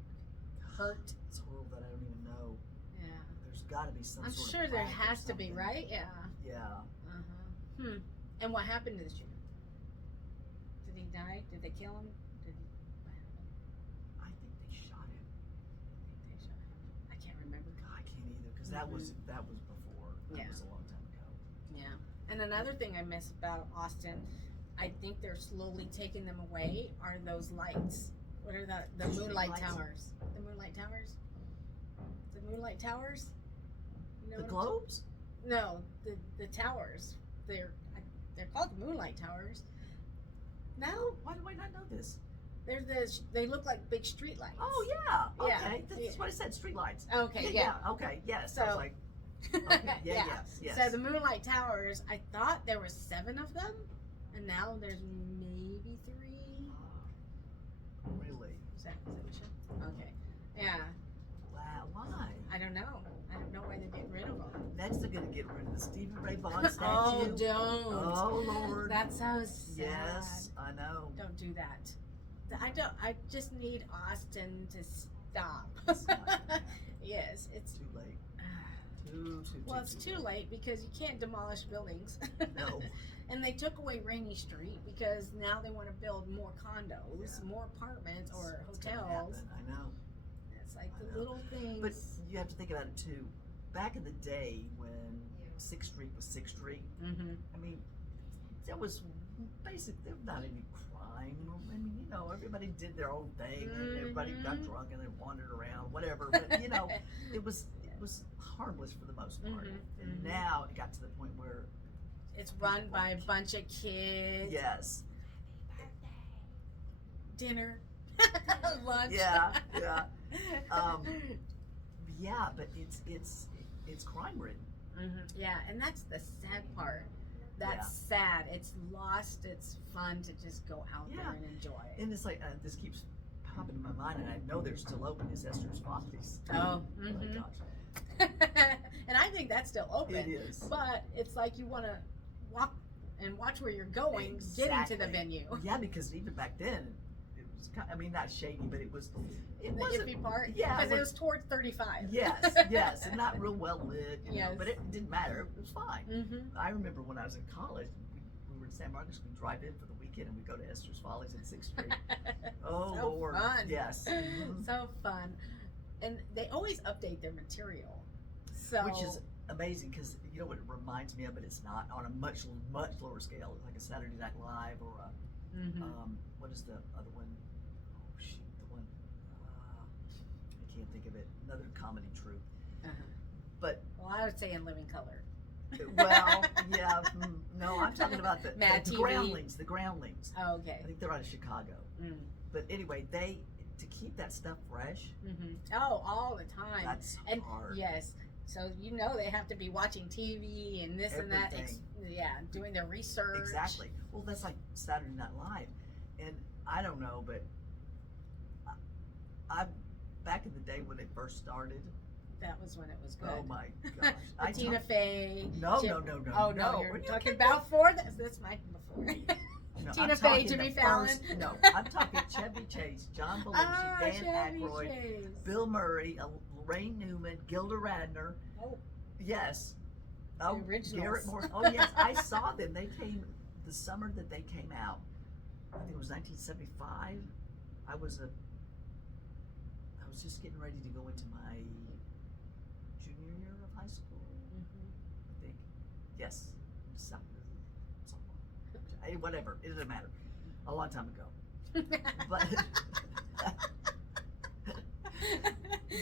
hurt? It's horrible that I don't even know. Yeah. There's got to be some I'm sort sure of there plaque or has to be, something. right? Yeah. Yeah. Uh-huh. And what happened to the shooter? Did he die? Did they kill him? Did he? What happened? I think they shot him. They shot him. I can't remember. God, I can't either because that was before. That Yeah. was a long time ago. Yeah. And another thing I miss about Austin, I think they're slowly taking them away, are those lights. What are the Street moonlight lights? towers? The moonlight towers? The moonlight towers? You know The what I'm globes? No, the towers. They're called the moonlight towers. No, Why do I not know this? they look like big street lights. Oh yeah. Yeah. Okay. That's Yeah. what I said. Street lights. Okay, Yeah. Okay. Yes. I was So- like, okay. Yeah. Yes. So the moonlight towers, I thought there were 7 of them, and now there's maybe 3. Really? Is that Michelle? Okay. Yeah. Wow. Why? I don't know. I don't know why they're getting rid of them. Next, they're gonna get rid of the Stephen Ray Vaughan statue. Oh, don't. Oh, Lord. That's so sad. Yes, I know. Don't do that. I just need Austin to stop. It's not. Yes, it's. Too late. Too. Well, it's too late because you can't demolish buildings. No. And they took away Rainy Street because now they want to build more condos, Yeah. more apartments or It's gonna hotels. happen, I know. It's like I the know. little things. But you have to think about it too. Back in the day when 6th Street was 6th Street, Mm-hmm. I mean, there was there was not any crime. I mean, you know, everybody did their own thing and everybody got Mhm. drunk and they wandered around, whatever. But, you know, it was harmless for the most part. Mhm, And mhm. now it got to the point where, It's run by a bunch of kids. yes. Dinner. Lunch. Yeah, yeah. Yeah, but it's crime ridden. Yeah, and that's the sad part. That's sad. It's lost its fun to just go out Yeah. there and enjoy it. And it's like, this keeps popping in my mind, and I know they're still open, is Esther's Follies. Oh, my mhm. gosh. And I think that's still open. It is. But it's like you want to walk and watch where you're going, getting to the Exactly. venue. Yeah, because even back then, it was kind I mean, not shady, but it was, it The wasn't, iffy part. yeah, Because it it was- was towards 35. yes, and not real well lit, you know, Yes. but it didn't matter, it was fine. Mm-hmm. I remember when I was in college, we were in San Marcos, we'd drive in for the weekend, and we'd go to Esther's Follies in 6th Street. Oh, So Lord. fun. Yes. Mhm. So fun. And they always update their material. So Which is amazing because you know what it reminds me of, but it's not on a much lower scale, like a Saturday Night Live or a what is the other one? Oh shoot, the one I can't think of it. Another comedy troupe. But Well, I would say In Living Color. well, yeah, no, I'm talking about the Mad TV. Groundlings. The Groundlings. Oh, I okay. think they're out of Chicago. Mm. But anyway, they to keep that stuff fresh. Oh, all the time. That's And hard. yes, so you know they have to be watching TV and this and that. Everything. Doing their research. Exactly. Well, that's like Saturday Night Live, and I don't know, but I back in the day when it first started. That was when it was good. Oh my gosh! With Tina Fey. No, Jim- no. Oh no, you're talking about before that. That's my before. No, Tina I'm Fey, talking Jimmy the Fallon. first- no, I'm talking Chevy Chase, John Belushi, Ah, Dan Chevy Aykroyd, Chase. Bill Murray, Lorraine Newman, Gilda Radner. Oh. Yes. Oh, originals. Garrett Morris. Oh yes, I saw them. They came the summer that they came out. I think it was 1975. I was just getting ready to go into my junior year of high school. I think. Yes. Sophomore. Whatever. It doesn't matter. A long time ago. But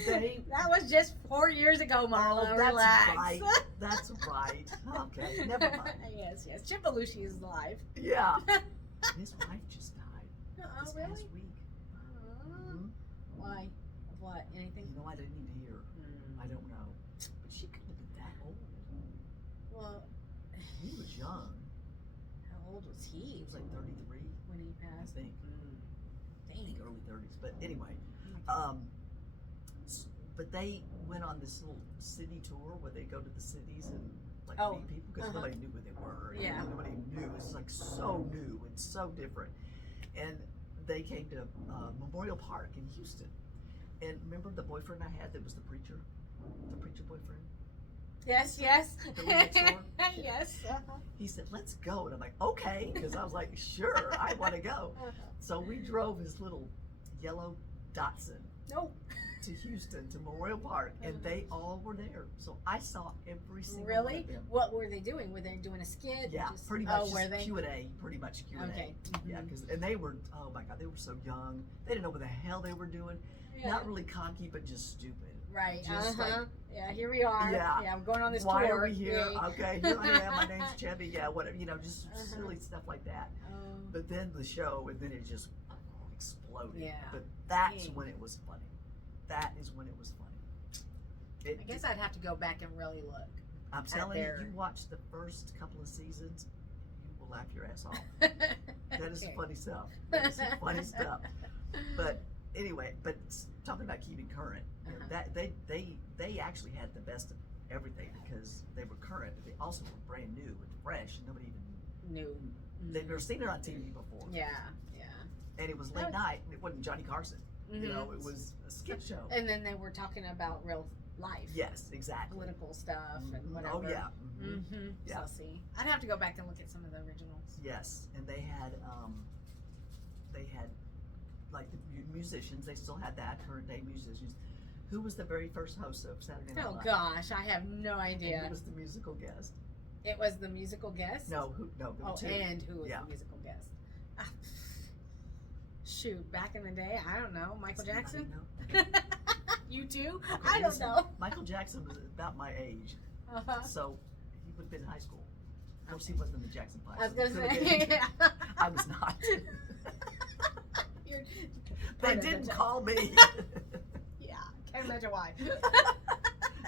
they. That was just 4 years ago, Marla. Oh, that's Relax. right. That's right. Okay, never mind. Yes. Jim Belushi is alive. Yeah. His wife just died Oh, this really? past week. Mhm. Why? What? Anything? You know, I didn't even hear. I don't know. But she couldn't have been that old. Well, He was young. how old was He he was like 33, when he I passed? think. I Dang. think early 30s. But anyway, Oh but they went on this little city tour where they go to the cities and like Oh, meet people because uh-huh. nobody knew who they were. Yeah. Nobody knew. It's like so new and so different. And they came to Memorial Park in Houston. And remember the boyfriend I had that was the preacher boyfriend? Yes. The one next door? Yes. He said, "Let's go." And I'm like, "Okay," because I was like, "Sure, I want to go." So we drove his little yellow Datsun Nope. to Houston to Memorial Park, and they all were there. So I saw every single one Really? of them. What were they doing? Were they doing a skit? Yeah, Just- pretty much. Oh, were they? Q&A, pretty much Q&A. Okay. Yeah, Mhm. and they were, oh my God, they were so young. They didn't know what the hell they were doing. Yeah. Not really cocky, but just stupid. Right. just like- Yeah. Here we are. Yeah. I'm going on this Why tour. are we here? Yay. Okay, here I am. My name's Chevy. Yeah, whatever. You know, just Uh-huh. silly stuff like that. Oh, But then the show, and then it just exploded. Yeah. But that's Dang. when it was funny. That is when it was funny. I guess I'd have to go back and really look. I'm telling you, their- you watch the first couple of seasons, you will laugh your ass off. That is Okay. funny stuff. That is some funny stuff. But anyway, talking about keeping current, you know, Uh-huh. that they actually had the best of everything because they were current, but they also were brand new and fresh, and nobody even New. they'd never seen it on TV before. Yeah. And it was late night. And it wasn't Johnny Carson. You know, it was a skit show. And then they were talking about real life. Yes, exactly. Political stuff and Mhm. whatever. Oh yeah. Mhm. Mm-hmm. Yeah. So see, I'd have to go back and look at some of the originals. Yes, and they had like the musicians. They still had that current day musicians. Who was the very first host of Saturday Night Oh Live? gosh, I have no And idea. who was the musical guest? It was the musical guest. No, there were Oh, two. and who was Yeah. the musical guest? Ah, shoot, back in the day, I don't know. Michael Jackson. Know? You too? Okay, I don't listen, know. Michael Jackson was about my age, Uh-huh. so he would have been in high school. Of course, he wasn't in the Jackson 5. I was so gonna he could've say. been. I was not. You're They part of didn't the- call me. Yeah, can't imagine why.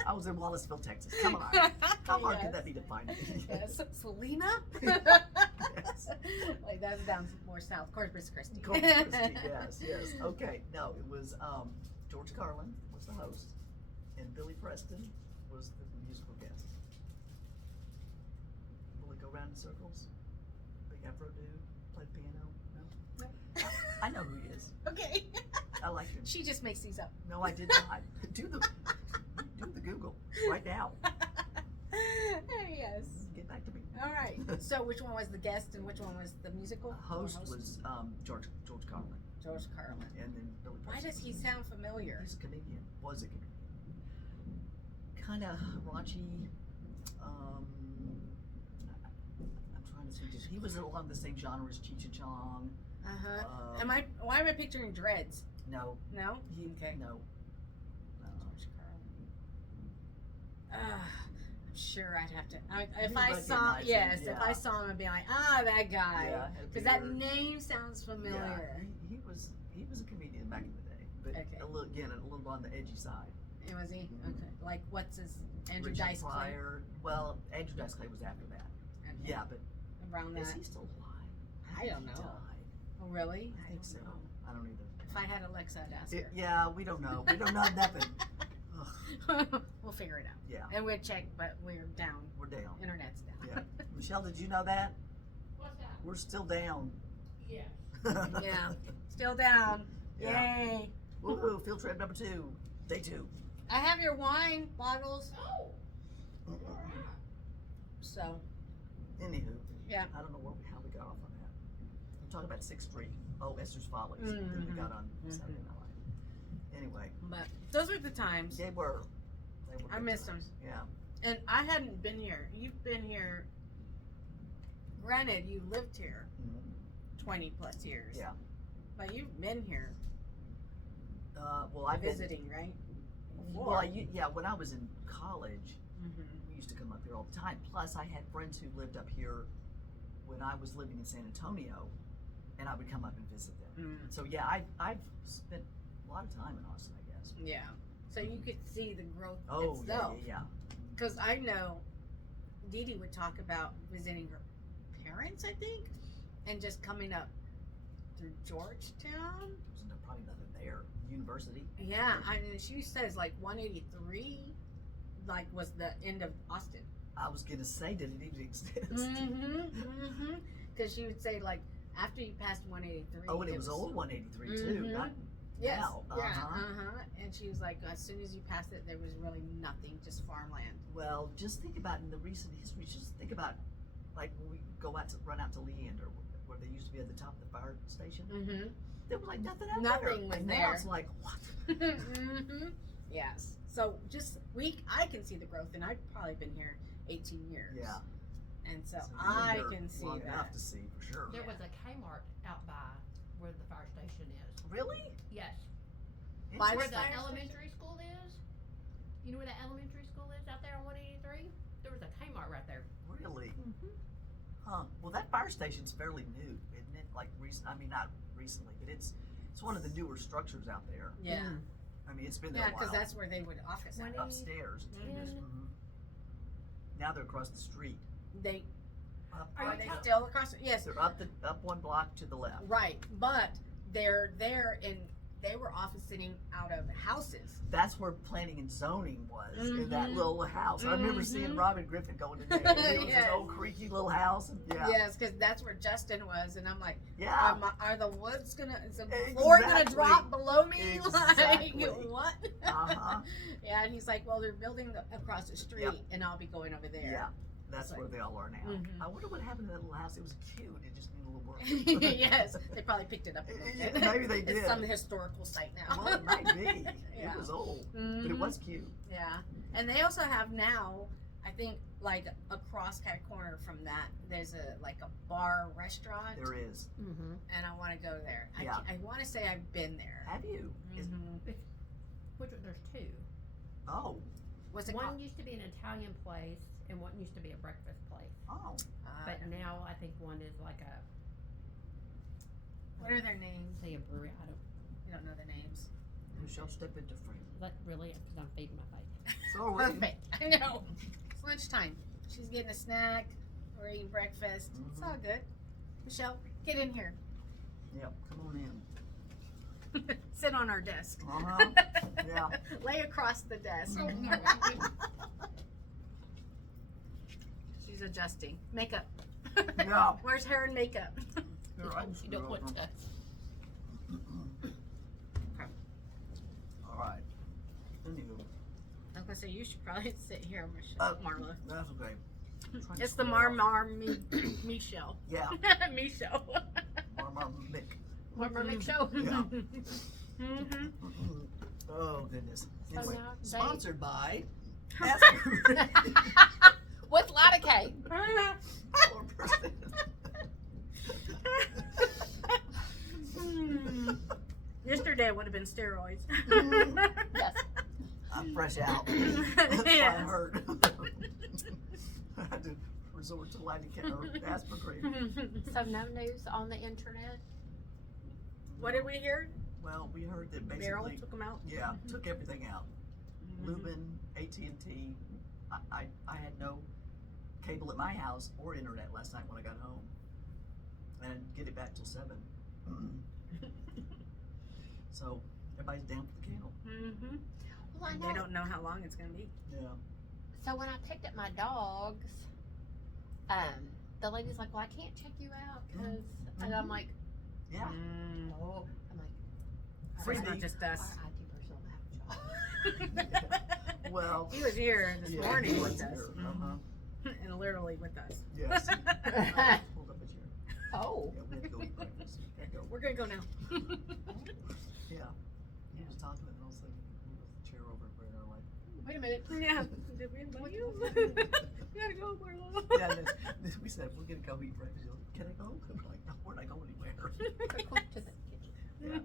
I was in Wallaceville, Texas. Come on. How hard Yes. could that be to find me? Yes, Selena. Yes. Like that's down more south, Corpus Christi. Corpus Christi, yes. Okay, no, it was George Carlin was the host, and Billy Preston was the musical guest. Will it go round in circles? Big Afro dude, play the piano? No? I know who he is. Okay. I like him. She just makes these up. No, I did not. Do the Google right now. Yes. Get back to me. All right. So which one was the guest and which one was the musical? Host was George Carlin, George Carlin. and then Billy Why Preston. does he sound familiar? He's a comedian. Was a comedian. Kind of raunchy, I'm trying to think. He was along the same genre as Cheech and Chong. Uh-huh. Why am I picturing Dreads? No. No? He, Okay. No. George Carlin. I'm sure I'd have to. If You I saw, recognize him, yes, if yeah. I saw him, I'd be like, that guy. Yeah, Because that name sounds familiar. Yeah, he was a comedian back in the day, but Okay. a little on the edgy side. Was he? Mhm. Okay. Like, what's his, Andrew Richard Dice Clay? Pryor. Well, Andrew Dice Clay was after that. Okay. Yeah, but Around is that. he still alive? I don't He know. died. Oh, really? I think so. I don't either. If I had Alexa, I'd ask her. Yeah, we don't know. We don't know nothing. Ugh, We'll figure it out. yeah, And we'd check, but we're down. we're down. Internet's down. Yeah. Michelle, did you know that? What's that? We're still down. Yes. Yeah. Still down. Yeah. Yay. Woohoo, field trip number 2. Day 2. I have your wine bottles. Oh, all right. So, Anywho. Yeah. I don't know how we got off on that. We're talking about 6th Street. Oh, Esther's Follies. Then we Mhm. got on Mhm. Saturday Night Live. Anyway, but those were the times. they were. I good missed them. times. Yeah. And I hadn't been here. You've been here. Granted, you lived here Mhm. 20 plus years. Yeah. But you've been here Well, I've been. visiting, right? Well, yeah, when I was in college, Mm-hmm. we used to come up here all the time. Plus, I had friends who lived up here when I was living in San Antonio, and I would come up and visit them. Mm. So yeah, I've spent a lot of time in Austin, I guess. Yeah. So you could see the growth Oh itself. yeah. Because I know Dee Dee would talk about visiting her parents, I think, and just coming up through Georgetown. There's probably nothing there. University. Yeah, I mean, she says like 183, like was the end of Austin. I was gonna say, did it even exist? Mm-hmm. Because she would say like after you passed 183. Oh, and it was old 183 too. Mhm. Not Yes. now. Yeah. Uh-huh. And she was like, as soon as you passed it, there was really nothing, just farmland. Well, just think about in the recent history. Just think about like when we run out to Leander, where they used to be at the top of the fire station. Mm-hmm. There was like nothing out Nothing there. was and there. Now it's like what? Mm-hmm. Yes. So just I can see the growth, and I've probably been here 18 years. Yeah. And so So you've been I here can see long that. enough to see for sure. There was a Kmart out by where the fire station is. Really? Yes. By Where the the fire elementary school is. You know where the elementary school is out there on 183? There was a Kmart right there. Really? Mm-hmm. Huh. Well, that fire station's fairly new, isn't it? Like recent. I mean, not recently, but it's one of the newer structures out there. Yeah. I mean, it's been there Yeah, a while. because that's where they would office When at. it- Upstairs. Ten. Mhm. Now they're across the street. They Up, Are are you they talking- still across? Yes. They're up one block to the left. Right, but they're there and they were officing out of houses. That's where planning and zoning was in that Mhm. little house. I remember seeing Mhm. Robin Griffin going in there. And it was Yes. this old creaky little house. And yeah. Yes, because that's where Justin was, and I'm like, Yeah. are the woods gonna? Is the floor gonna Exactly. drop below me? Exactly. Like what? Uh-huh. Yeah, and he's like, well, they're building across the street, Yep. and I'll be going over there. Yeah. That's That's where they all are now. Mhm. I wonder what happened to that little house. It was cute. It just needed a little work. Yes, they probably picked it up a little Yeah, bit. maybe they It's did. some historical site now. Well, it might be. Yeah. It was old, but it Mhm. was cute. Yeah, and they also have now, I think, like across cat corner from that, there's a bar restaurant, There is. Mm-hmm. and I want to go there. Yeah. I want to say I've been there. Have you? Is- Mhm. There's two. Oh. What's it One called? used to be an Italian place, and one used to be a breakfast place. Oh. But now I think one is like a What are their names? say a brewery. I don't. You don't know the names. Michelle, step into frame. That really because I'm feeding my face. So are we. Perfect. I know. It's lunchtime. She's getting a snack. We're eating breakfast. It's all good. Michelle, get in here. Yep. Come on in. Sit on our desk. Uh-huh. Yeah. Lay across the desk. Oh, no. She's adjusting. Makeup. Yeah. Where's hair and makeup? Here, I can You don't screw want over. to. All right. Anywho, I was gonna say you should probably sit here, Michelle. Marla. that's okay. Trying to It's the square off. Michelle. Yeah. Michelle. Marmar Mick. Marmar Mick show. Yeah. Mhm. Oh goodness. So Anyway, now they- sponsored by. with lidocaine. Poor person. Yesterday would have been steroids. Yes. I'm fresh out. That's why I Yes. hurt. I had to resort to lidocaine or aspirin. So no news on the internet. What did we hear? Well, we heard that Beryl basically, took them out. yeah, took everything out. Mhm. Lumen, AT&T. I had no cable at my house or internet last night when I got home. And I didn't get it back till 7. So everybody's down for the count. Mhm. Well, I And know. they don't know how long it's gonna be. Yeah. So when I picked up my dogs, the lady's like, "Well, I can't check you out because," and I'm like, Yeah. "Oh," I'm like, So it's Freebie. not just "Our us. IT person don't have a job." Well, He was here this yeah, morning he with was us. here. Mhm. And literally with us. Yes. I pulled up a chair. Oh. Yeah, we had to go eat breakfast. Gotta go. We're gonna go now. Yeah. He was talking and I was like, move the chair over and we're like, Wait a minute. Yeah. Did we invite you? We gotta go, Marlo. yeah, then we said, we're gonna go eat breakfast. He's like, can I go? I'm like, no, we're not going anywhere. Go quick to the kitchen. Yeah.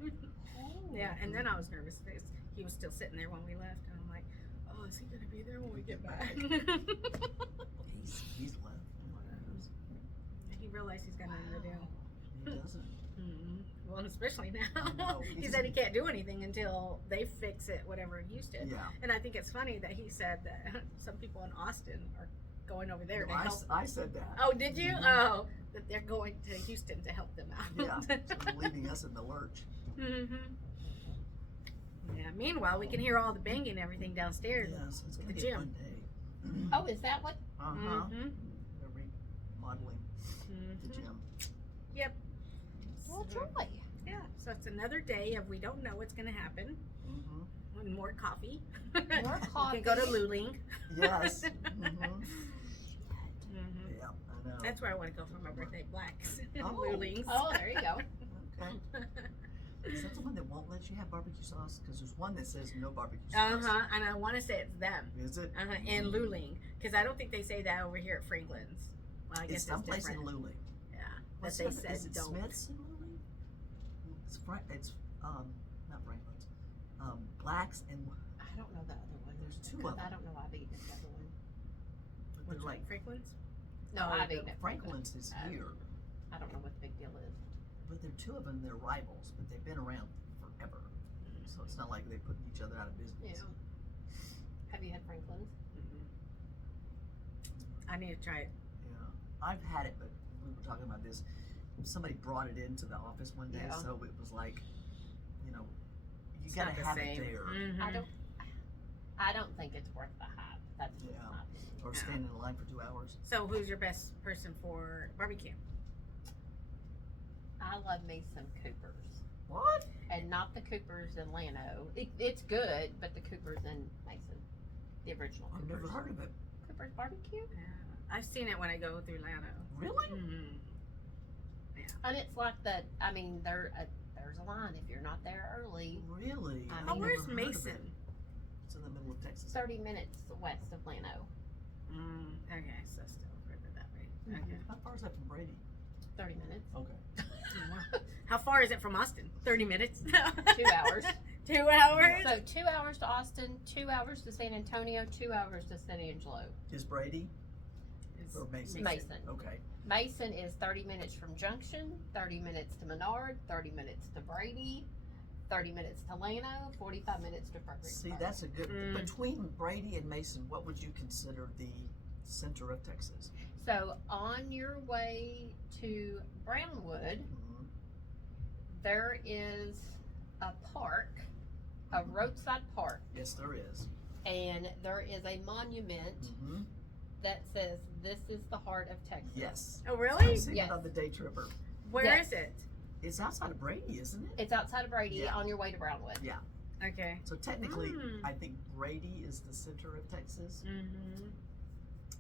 Yeah, and then I was nervous because he was still sitting there when we left, and I'm like, oh, is he gonna be there when we get back? He's left. I'm like, "Who's-" He realized he's got nothing to do. He doesn't. Mhm. Well, especially now. I know. He said he can't do anything until they fix it, whatever Houston. Yeah. And I think it's funny that he said that some people in Austin are going over there No, to help. I said that. Oh, did you? Mhm. Oh, that they're going to Houston to help them out. Yeah. So they're leaving us in the lurch. Mm-hmm. Yeah. Meanwhile, we can hear all the banging and everything downstairs. Yes, it's gonna The be a gym. fun day. Oh, is that what? Uh-huh. Mm-hmm. They're remodeling the Mm-hmm. gym. Well, So, joy. yeah. So it's another day of we don't know what's going to happen. Mm-hmm. And more coffee. More coffee. We can go to Luling. Yes. Mm-hmm. Mm-hmm. Yeah, I know. That's where I want to go for my birthday. Blacks. Oh. Lulings. Oh, there you go. Okay. Is that the one that won't let you have barbecue sauce? Because there's one that says no barbecue sauce. Uh-huh. And I want to say it's them. Is it? Uh-huh. And Luling. Because I don't think they say that over here at Franklin's. Well, I guess It's it's someplace in different. Luling. Yeah. But What's they the- said is it don't. Smith's in Luling? It's not Franklin's. Blacks and I don't know the other one. There's two Because of them. I don't know I've eaten the other one. they're Which like one? Franklin's? No, Oh, I've the eaten it. Franklin's is here, I don't know what the big deal is. but there are two of them. They're rivals, but they've been around forever. So it's not like they put each other out of business. Yeah. Have you had Franklin's? Mm-hmm. I need to try it. Yeah, I've had it, but we were talking about this. Somebody brought it into the office one day, Yeah. so it was like, you know, you It's gotta not the have same. it there, Mhm. I don't think it's worth the hype. That's just Yeah. my opinion. or stand in line for 2 hours. So who's your best person for barbecue? I love me some Coopers. What? And not the Coopers in Llano. It's good, but the Coopers in Mason. The original I've Coopers. never heard of it. Coopers barbecue? Yeah. I've seen it when I go through Lano. Really? Mm-hmm. And it's like that, I mean, there's a line if you're not there early. Really? I I've mean- Oh, where's never heard of Mason? it. It's in the middle of Texas. 30 minutes west of Llano. Okay, so still further that way. Mhm. Okay. How far is that from Brady? 30 minutes. Okay. How far is it from Austin? 30 minutes? 2 hours. 2 hours? So 2 hours to Austin, 2 hours to San Antonio, 2 hours to San Angelo. Is Brady It's or Mason? Mason. Okay. Mason is 30 minutes from Junction, 30 minutes to Menard, 30 minutes to Brady, 30 minutes to Llano, 45 minutes to Fredericksburg. See, that's a good. Mm. Between Brady and Mason, what would you consider the center of Texas? So on your way to Brownwood, Mhm. there is a park, a roadside park, Yes, there is. and there is a monument Mm-hmm. that says, "This is the heart of Texas." Yes. Oh, really? I've seen Yes. it on the Day Tripper. Where is Yes. it? It's outside of Brady, isn't it? It's outside of Brady Yeah. on your way to Brownwood. Yeah. Okay. So technically, Mm. I think Brady is the center of Texas. Mm-hmm.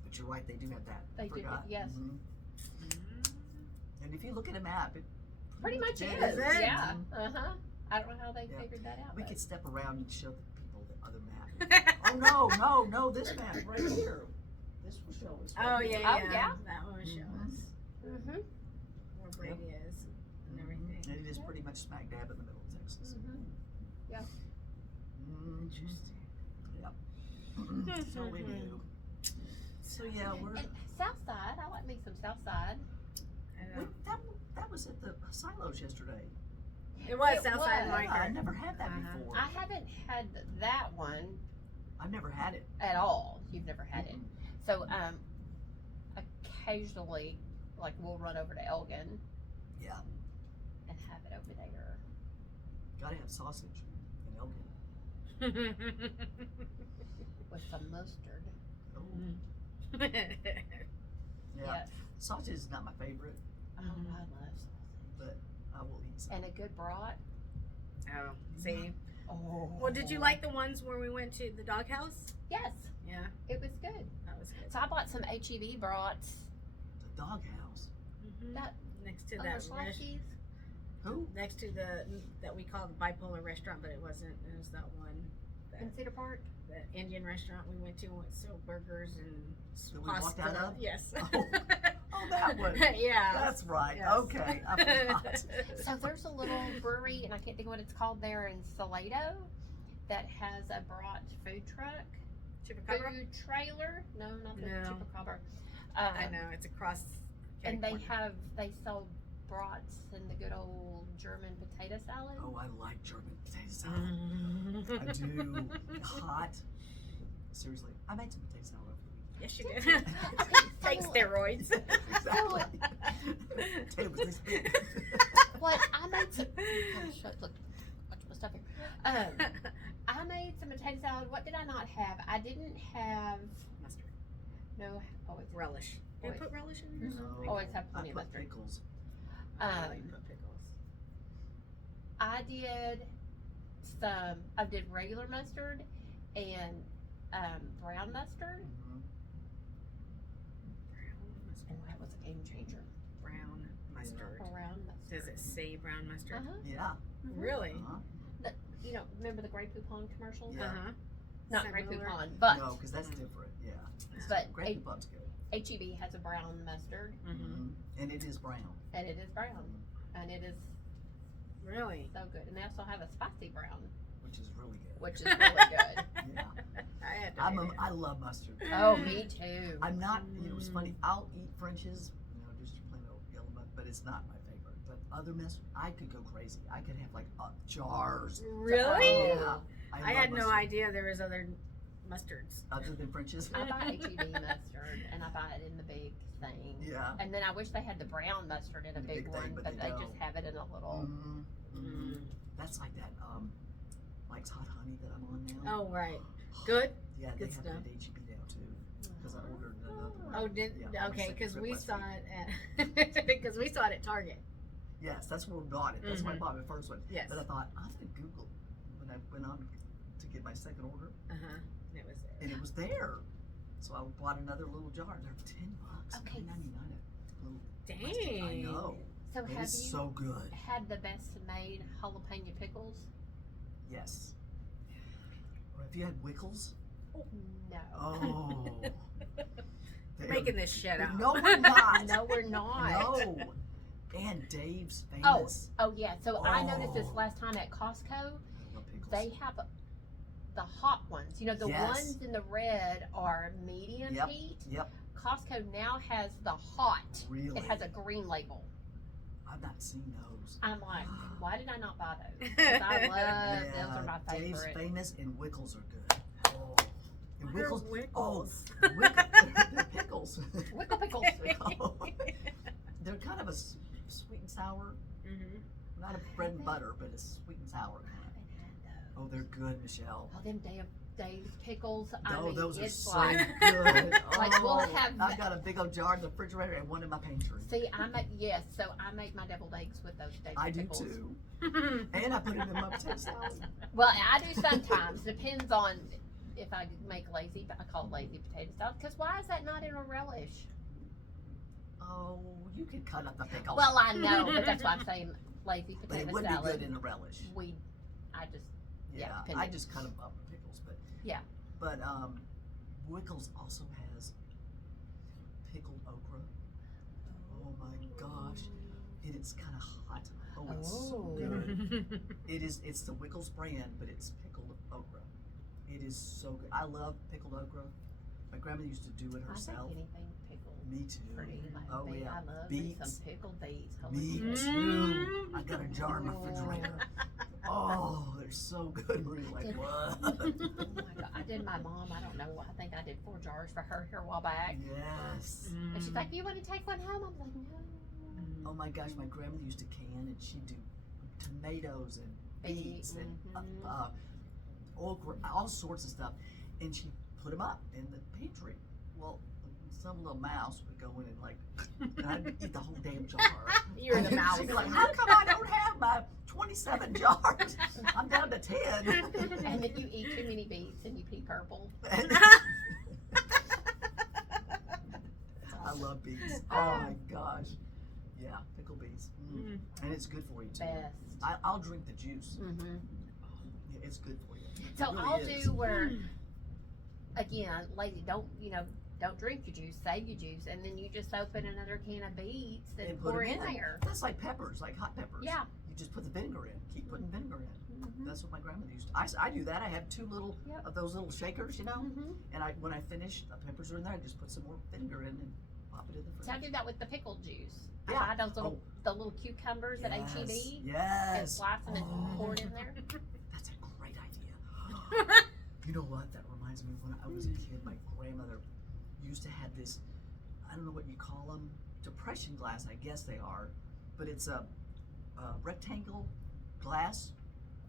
But you're right, they do have that. They do, Forgot. yes. Mhm. And if you look at a map, it Pretty much Yeah, is. is it? Yeah. Mhm. I don't know how they Yeah. figured that out. We but- could step around and show the people the other map. Oh no, this map right here. This will show us. Oh yeah, Oh, yeah. yeah. That one will show Mhm. us Mm-hmm. where Brady is and everything. And it is pretty much smack dab in the middle of Texas. Interesting. Yep. So we do. So yeah, we're And Southside, I like me some Southside. I know. that was at the silos yesterday. It was It Southside was. Yeah, I Market. never had that Uh-huh. before. I haven't had that one I've never had it. at all. You've never had it. Mm-mm. So, occasionally, like, we'll run over to Elgin Yeah, and have it over there. gotta have sausage in Elgin. With some mustard. Oh, Mm-hmm. yeah. Yes. Sausage is not my favorite, Oh, Mhm. I love sausage. but I will eat some. And a good brat. Oh, see. Oh. Well, did you like the ones where we went to the doghouse? Yes, Yeah, it was good. that was good. So I bought some HEB brats. The doghouse. Mm-hmm. That Next to on that the rest- slushies. Who? next to the that we call the bipolar restaurant, but it wasn't. It was that one, In Cedar Park. that Indian restaurant we went to with sold burgers and That we walked pasta. out of? Yes. Oh, that one. yeah. That's right. Yes. Okay, I forgot. So there's a little brewery, and I can't think of what it's called there in Salado, that has a brat food truck, Chupacabra? food trailer. No, not the No. Chupacabra. I know it's across. And they California. sell brats and the good old German potato salad. Oh, I like German potato salad. I do. Hot. Seriously, I made some potato salad over the weekend. Yes, you Did did. you? Take steroids. Exactly. Potato was this big. What I made some. Oh, shut, look, watch my stuff here. I made some potato salad. What did I not have? I didn't have Mustard. no. Always, Relish. Did you Always. put relish in yours? No, always have I plenty of put mustard. pickles. I like to put pickles. I did some. I did regular mustard and brown mustard. Mhm. Brown Oh, mustard. that was a game changer. Brown mustard. Brown mustard. Does it say brown mustard? Uh-huh. Yeah. Really? Uh-huh. You know, remember the Grey Poupon commercials? Yeah. Uh-huh. Not Grey Similar. Poupon, but No, because that's different. Yeah. But Grape Pup's good. HEB has a brown mustard, Mm-hmm. And it is brown. and it is brown, and it is Really? so good. And they also have a spicy brown, Which is really good. which is really good. Yeah. I had to I love mustard. Oh, me too. I'm not, you know, it's funny. I'll eat French's, you know, just plain old yellow mustard, but it's not my favorite. But other mustard, I could go crazy. I could have like jars. Really? Yeah. I love had no mustard. idea there was other mustards. Other than French's. I buy HEB mustard, and I buy it in the big thing. Yeah. And then I wish they had the brown mustard in a In the big big one, thing, but but they they just don't. have it in a little. Mm-hmm. That's like that. Mike's Hot Honey that I'm on now. Oh, right. Good? Yeah, they good have stuff. it at HEB now too. Because I ordered another one. Oh, did Yeah, on the okay? second Because trip we last saw week. it at because we saw it at Target. Yes, that's where we bought it. That's where I Mhm. bought my first one. Yes. But I thought I'm gonna Google when I went on to get my second order, Uh huh. It was there. and it was there. So I bought another little jar. They're $10. Okay. $9.99. Dang. I know. So It have is you so good. had the best made jalapeno pickles? Yes. Or have you had Wickles? No. Oh. They are- Making this shit up. No, we're not. No, we're not. No. And Dave's Oh, famous. oh yeah. So I noticed this Oh. last time at Costco. I love pickles. They have the hot ones. You know, the Yes. ones in the red are medium Yep. heat. Yep. Costco now has the hot. Really? It has a green label. I've not seen those. I'm like, why did I not buy those? 'Cause I love those are my Dave's favorite. famous and Wickles are good. Oh. And What are Wickles. Wickles? Oh, Wickles. They're pickles. Wickle pickles. They're kind of a sweet and sour. Mhm. Not a bread and butter, but it's sweet and sour. Oh, they're good, Michelle. Oh, them damn Dave's pickles. I Oh, mean, those are it's so like, good. Like, we'll Oh, have- I've got a big old jar in the refrigerator and one in my pantry. see, so I make my deviled eggs with those Dave's I do pickles. too. And I put them in my potato salad. Well, I do sometimes. Depends on if I make lazy, I call it lazy potato salad. Because why is that not in a relish? Oh, you could cut up the pickles. Well, I know, but that's why I'm saying lazy but it potato wouldn't be salad. good in a relish. I just, Yeah, Yeah, I depending. just cut them up with pickles, but Yeah. But Wickles also has pickled okra. Oh my gosh. It is kind of hot. Oh, it's so Oh. good. It's the Wickles brand, but it's pickled okra. It is so good. I love pickled okra. My grandma used to do it I herself. think anything pickled. Me too. Pretty. Like Oh, beet. yeah. I love me Beets. some pickled beets. Me Holy shit. too. I got a jar in my refrigerator. Oh, they're so good. Marie, like, what? Oh my god! I did my mom. I don't know. I think I did 4 jars for her here a while back. Yes. And she's like, "You want to take one home?" I'm like, "No." Oh my gosh, my grandmother used to can and she'd do tomatoes and beets and Mhm. okra, all sorts of stuff. And she'd put them up in the pantry. Well, some little mouse would go in and like, and I'd eat the whole damn jar. You're the mouse. She'd be like, how come I don't have my 27 jars? I'm down to 10. And if you eat too many beets and you pee purple, I love beets. Oh my gosh. Yeah, pickle beets. And it's good for you too. best. I'll drink the juice. Mm-hmm. Yeah, it's good for you. It So really I'll is. do where, again, lady, don't drink your juice, save your juice, and then you just open another can of beets and And put pour 'em in there. That's like peppers, like hot peppers. Yeah. You just put the vinegar in. Keep putting vinegar in. Mhm. That's what my grandmother used to. I do that. I have 2 little Yep. of those little shakers, you know. Mhm. And when I finish, the peppers are in there. I just put some more vinegar in and pop it in the fridge. So I do that with the pickle juice. Yeah. I buy those the little cucumbers at Yes, HEB and Yes. slice them and Oh. pour it in there. That's a great idea. You know what? That reminds me of when I was a kid, my grandmother used to have this, I don't know what you call them, depression glass, I guess they are, but it's a rectangle glass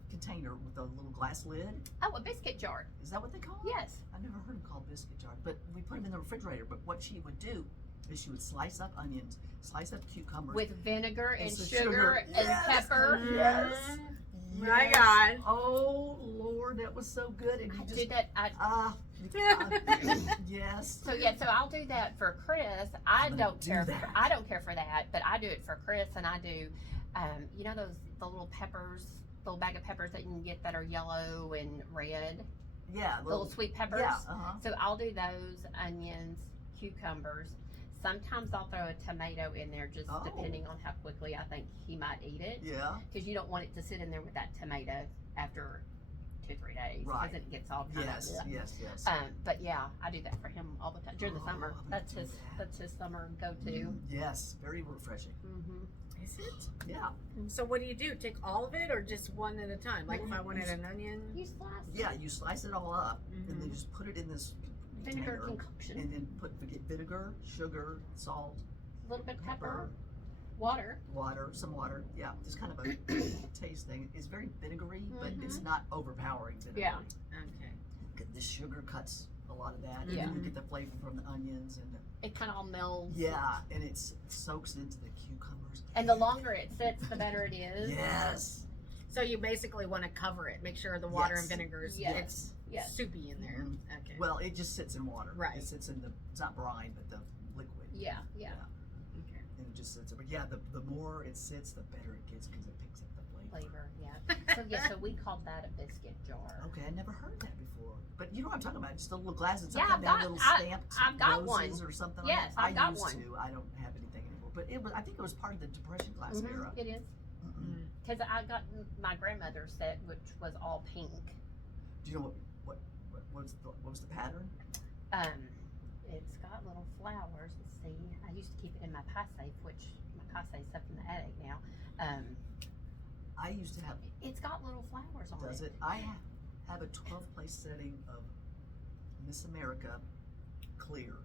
container with a little glass lid. Oh, a biscuit jar. Is that what they call it? Yes. I never heard them called biscuit jars, but we put them in the refrigerator. But what she would do is she would slice up onions, slice up cucumbers. With vinegar and some sugar and Yes, pepper. Yes. My Yes. God. Oh Lord, that was so good. And I you do just that. yes. So yeah, so I'll do that for Chris. I I'm gonna don't do care. that. I don't care for that, but I do it for Chris, and I do, you know the little peppers, little bag of peppers that you can get that are yellow and red, Yeah. little sweet peppers. Yeah. Uh-huh. So I'll do those, onions, cucumbers. Sometimes I'll throw a tomato in there, just Oh. depending on how quickly I think he might eat it, Yeah. because you don't want it to sit in there with that tomato after 2-3 days, Right. because it gets all kind Yes. of. Yes. Yes. But yeah, I do that for him all the time during the Oh, summer. I'm gonna That's do his that. that's his summer go-to. Yes. Very refreshing. Mm-hmm. Is it? Yeah. So what do? Take all of it or just one at a time? Like if I wanted an onion? You slice Yeah. You slice it all up and then Mhm. just put it in this vinegar container, concoction, and then get vinegar, sugar, salt, a little bit of pepper, pepper, water. some water. Yeah. Just kind of a taste thing. It's very vinegary, but it's Mhm. not overpowering vinegary. Yeah. Okay. The sugar cuts a lot of that. Yeah. And you get the flavor from the onions and It kind of all melds. yeah, and it soaks into the cucumbers. And the longer it sits, the better it is. Yes. So you basically want to cover it, make sure the water Yes. and vinegar is Yes. it's Yes. soupy in there. Mhm. Okay. Well, it just sits in water. Right. It sits in it's not brine, but the liquid. Yeah. Yeah. Okay. And it just sits there. But yeah, the more it sits, the better it gets because it picks up the flavor. Flavor. Yeah. So yeah. So we called that a biscuit jar. Okay, I never heard that before. But you know what I'm talking about? Just a little glass and Yeah, something I've down, got- little stamped I've got roses one. or something. Yes, like I've that. got I used one. to. I don't have anything anymore. But I think it was part of the Depression glass Mhm, era. It is. Mm-mm. Because I got my grandmother's set, which was all pink. Do you know what was the pattern? It's got little flowers. Let's see. I used to keep it in my pie safe, which my pie safe's up in the attic now. I used to have. It's got little flowers on Does it? I have a 12-place setting of Miss America clear.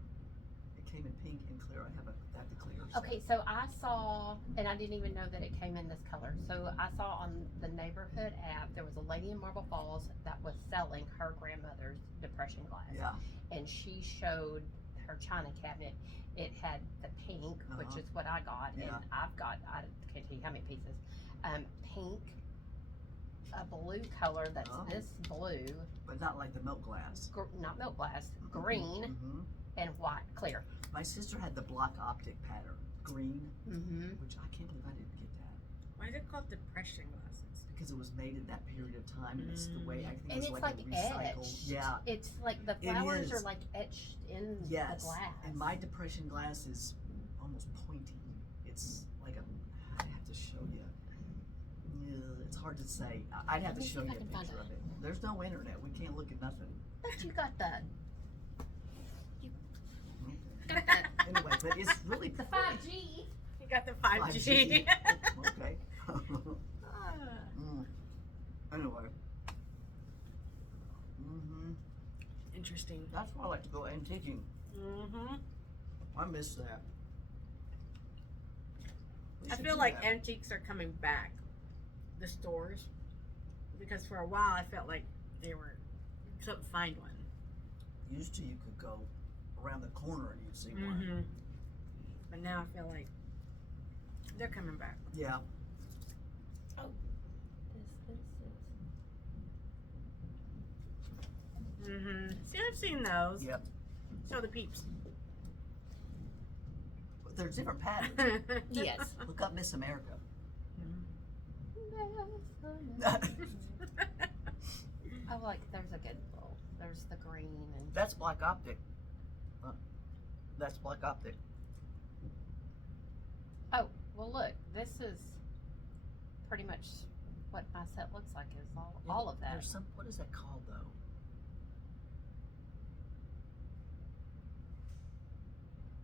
It came in pink and clear. I have the clear. set. Okay, so I saw, and I didn't even know that it came in this color. So I saw on the neighborhood app there was a lady in Marble Falls that was selling her grandmother's depression glass, Yeah. and she showed her china cabinet. It had the pink, which Uh-huh. is what I got, Yeah. and I've got I can't tell you how many pieces. Pink, a blue color that's Oh. this blue, But not like the milk glass. not milk glass, green, hmm and white, clear. My sister had the block optic pattern, green, Mm-hmm. which I can't believe I didn't get that. Why is it called depression glasses? because it was made in that period of time, and it's the way I think And it's it's like like a recycled. etched. Yeah, It's like the flowers are is. like etched in yes. the glass. And my depression glass is almost pointy. It's like I have to show you. It's hard to say. I'd have Let to me show see you if a I can find picture of it. There's no internet. We can't look at nothing. But you got that. Anyway, but it's really The pretty. 5G. You got the 5G. Okay. Anyway. Interesting. That's why I like to go antiquing. I miss that. We I should feel do like that. antiques are coming back, the stores, because for a while I felt like they were, you couldn't find one. Used to, you could go around the corner and you'd see one. But now I feel like they're coming back. Yeah. See, I've seen those. Yep. Show the peeps. But there's different patterns. Yes. Look up Miss America. Oh, like there's a good roll. There's the green and That's Black Optic. That's Black Optic. oh, well look, this is pretty much what my set looks like is all of that. There's some. What is that called though?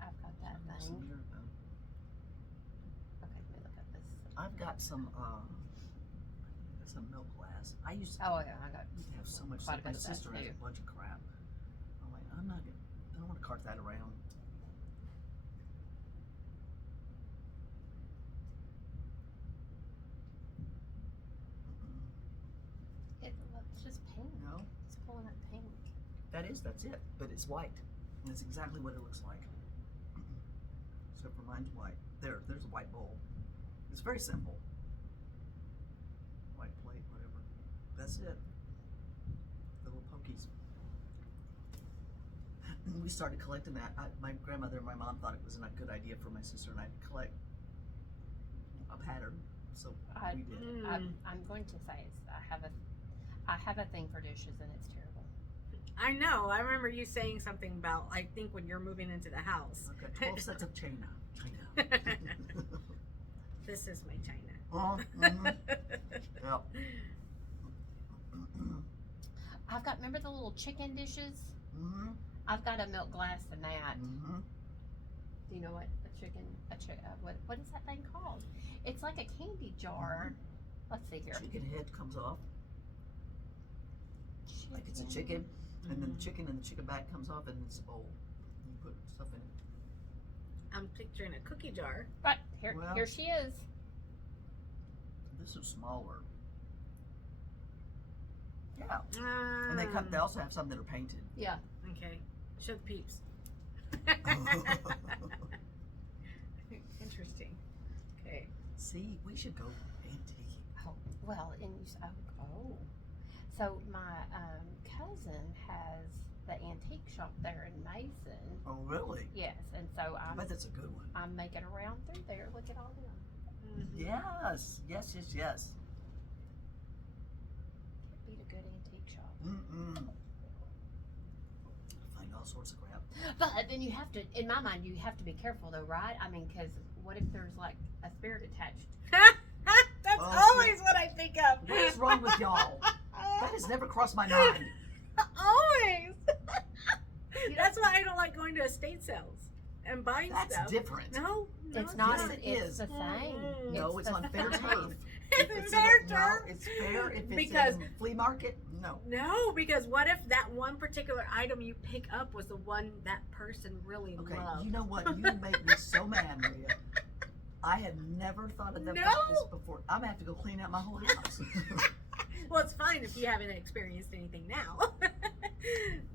I've got that Miss thing. America. Okay, let me look at this. I've got some milk glass. I used to Oh yeah, I got have so much quite a stuff. My bit of that, sister has too. a bunch of crap. I'm like, I don't want to cart that around. it's just pink. No, It's pulling up pink. that's it. But it's white. And it's exactly what it looks like. Except for mine's white. There's a white bowl. It's very simple. White plate, whatever. That's it. The little pokies. We started collecting that. My grandmother and my mom thought it was a good idea for my sister and I to collect a pattern. So we did. I'm going to say I have a thing for dishes and it's terrible. I know. I remember you saying something about, I think when you're moving into the house. I've got 12 sets of China. This is my china. Oh, mhm. Yep. I've got remember the little chicken dishes? Mm-hmm. I've got a milk glass and that. Mm-hmm. Do you know what what is that thing called? It's like a candy jar. Let's see here. Chicken head comes off like it's a chicken, and then the chicken and the chicken back comes off, and it's a bowl. You put stuff in it. I'm picturing a cookie jar. But here, Well- here she is. This is smaller. Yeah, and they also have some that are painted. Yeah. Okay. Show the peeps. Interesting. Okay. See, we should go antique. Oh, well, and you oh. So my cousin has the antique shop there in Mason. Oh, really? Yes, and so I bet that's a good one. I'm making a round through there. Look at all them. Yes, yes, yes, yes. Can't beat a good antique shop. Mm-mm. Find all sorts of crap. But then you have to, in my mind, you have to be careful though, right? I mean, because what if there's like a spirit attached? That's Oh, always what I think of. What is wrong with y'all? That has never crossed my mind. Always. That's why I don't like going to estate sales and buying That's stuff. different. No, It's not. Yes, it it's is. the same. No, it's the on fair same. turf. It's fair No, turf. it's fair if it's Because- in flea market. No. No, because what if that one particular item you pick up was the one that person really Okay, loved? you know what? You make me so mad, Maria. I had never thought of that No. this before. I'm gonna have to go clean out my whole house. Well, it's fine if you haven't experienced anything now.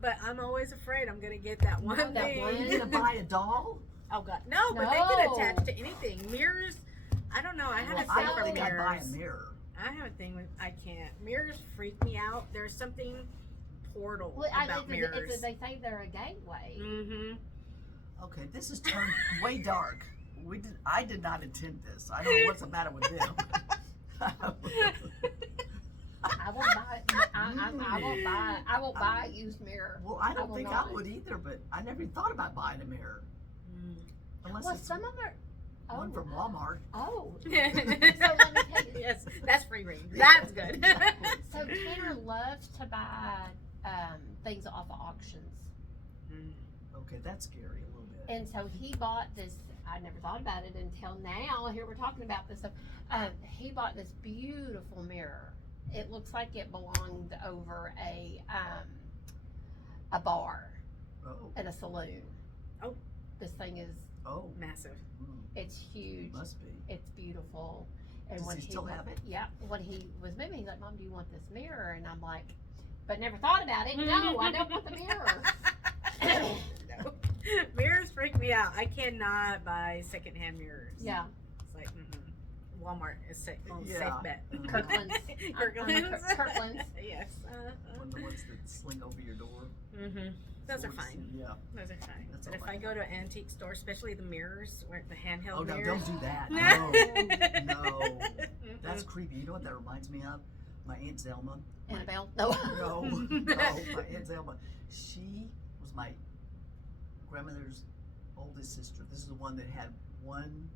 But I'm always afraid I'm gonna get that one that thing. Are you gonna buy a doll? Oh God, no! But they can No. attach to anything. Mirrors. I don't know. I have Well, a I thing don't for think I'd buy a mirrors. mirror. I have a thing with. I can't. Mirrors freak me out. There's something portal Well, about mirrors. they say they're a gateway. Mm-hmm. Okay, this has turned way dark. I did not intend this. I don't know what's the matter with them. I won't buy. I won't buy. I won't buy a used mirror. Well, I don't will think not. I would either, but I never even thought about buying a mirror. Unless Well, it's some of them are. one from Walmart. Oh. So yes, let me tell you. that's free reign. That's good. So Tanner loves to buy things off of auctions, Okay, that's scary a little bit. and so he bought this. I never thought about it until now. Here we're talking about this stuff. He bought this beautiful mirror. It looks like it belonged over a bar Oh, at a saloon. Oh. This thing is. oh, Massive. It's huge. must be. It's beautiful. And Does when he still was, have it? Yeah. When he was moving, he's like, "Mom, do you want this mirror?" And I'm like, "But never thought about it. No, I don't want the mirror." No. Mirrors freak me out. I cannot buy secondhand mirrors. Yeah. It's like, Walmart is safe Yeah. bet. Kirkland's. Kirkland's. Kirkland's. Yes. One of the ones that sling over your door. Those are Always- fine. Yeah. Those are fine. That's But if all I I go to an antique store, especially the mirrors, where the handheld Oh no, mirrors. don't do that. No. No. That's creepy. You know what that reminds me of? My Aunt Zelma. Annabelle. No. No, no, my Aunt Zelma. She was my grandmother's oldest sister. This is the one that had one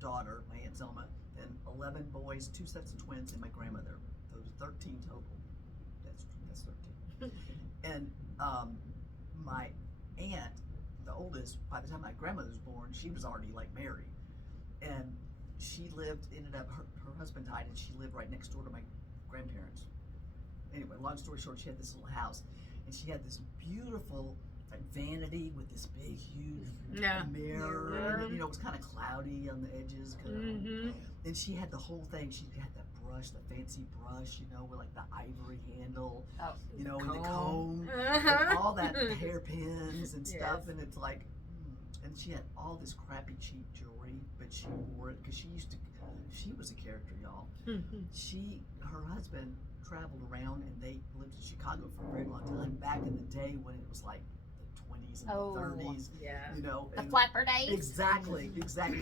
daughter, my Aunt Zelma, and 11 boys, 2 sets of twins, and my grandmother. Those 13 total. That's 13. And my aunt, the oldest, by the time my grandmother was born, she was already like married, and she ended up her husband died, and she lived right next door to my grandparents. Anyway, long story short, she had this little house, and she had this beautiful like vanity with this big, huge Yeah. mirror. And, it was kind of cloudy on the edges. And she had the whole thing. She had that brush, the fancy brush, with like the ivory handle, Oh. and the comb, and all that hairpins and stuff. Yes. And it's like, and she had all this crappy, cheap jewelry, but she wore it because she was a character, y'all. Her husband traveled around, and they lived in Chicago for a very long time back in the day when it was like the 20s and Oh. the 30s, Yeah. The and- flapper days. Exactly.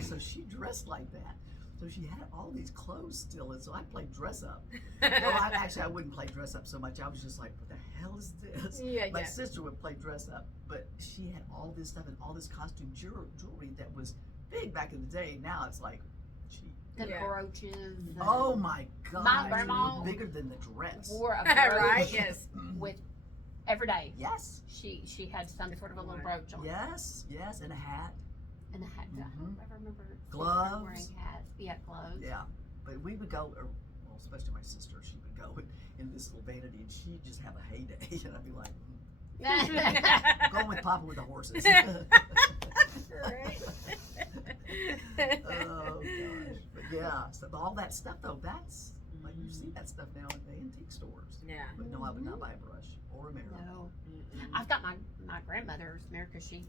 So she dressed like that. So she had all these clothes still, and so I played dress up. Well, I wouldn't play dress up so much. I was just like, what the hell is this? Yeah, My yeah. sister would play dress up, but she had all this stuff and all this costume jewelry that was big back in the day. Now it's like cheap. The Yeah. brooches. and Oh my God! My grandma bigger than the dress. wore a brooch Right? Yes. with every day. Yes. She had some sort of a little brooch on. Yes. And a hat. And a hat. I don't ever remember sister Gloves. wearing hats. Yeah, gloves. Yeah. But we would go, well, especially my sister, she would go in this little vanity, and she'd just have a heyday, and I'd be like, going with Papa with the horses. Right. Oh gosh, but yeah, so all that stuff though, that's like you see that stuff now in the antique stores. Yeah. But no, I would not buy a brush or a mirror. No. I've got my grandmother's mirror because she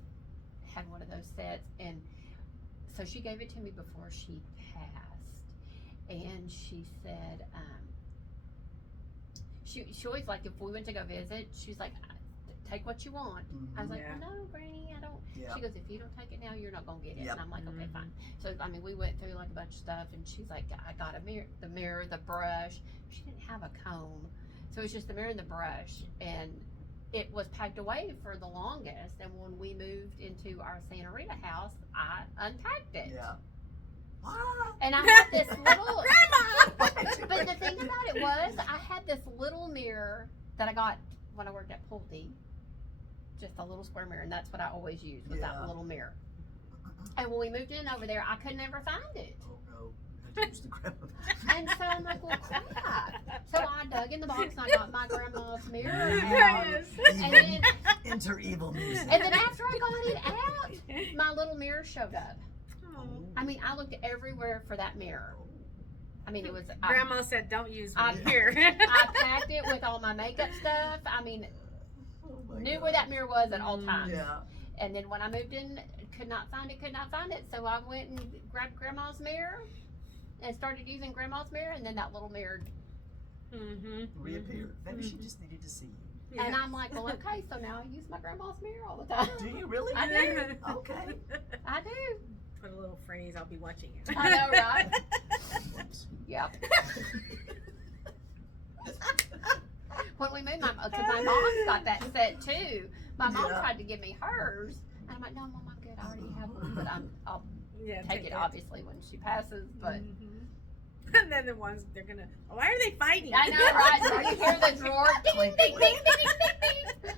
had one of those sets, and so she gave it to me before she passed, and she said, she always, like, if we went to go visit, she's like, take what you want. I was like, Yeah. well, no, Granny, I don't. Yeah. She goes, if you don't take it now, you're not gonna get it. Yep. And I'm like, okay, Mhm. fine. So I mean, we went through like a bunch of stuff, and she's like, I got a mirror, the brush. She didn't have a comb, so it was just the mirror and the brush, and it was packed away for the longest. And when we moved into our Santa Rita house, I unpacked it, Yeah. What? and I had this little. Grandma! But the thing about it was, I had this little mirror that I got when I worked at Pulte. Just a little square mirror, and that's what I always used, was Yeah. that little mirror. And when we moved in over there, I could never find it. Oh no, you had to use the grandma. And so I'm like, well, crap. So I dug in the box, and I got my grandma's mirror out. Yes. And then, Enter evil music. and then after I got it out, my little mirror showed up. Oh. I mean, I looked everywhere for that mirror. I mean, it was. Grandma said, "Don't use I- one here." I packed it with all my makeup stuff. I mean, Oh my knew God. where that mirror was at all times. Yeah. And then when I moved in, could not find it. So I went and grabbed Grandma's mirror and started using Grandma's mirror, and then that little mirror. Mm-hmm. Reappeared. Maybe she just needed to see you. And I'm like, well, okay, so now I use my Grandma's mirror all the time. Do you really? I do. Okay. I do. Put a little phrase. I'll be watching it. I know, right? Whoops. Yep. when we moved, because my mom's got that set too. My mom Yeah. tried to give me hers, and I'm like, no, Mom, I'm good. I already have one, but I'll Yeah, take it obviously when she passes. But Mhm. And then the ones they're gonna. Why are they fighting? I know, right? So you hear the drawer, ding, Clink, ding, ding, clink. ding, ding,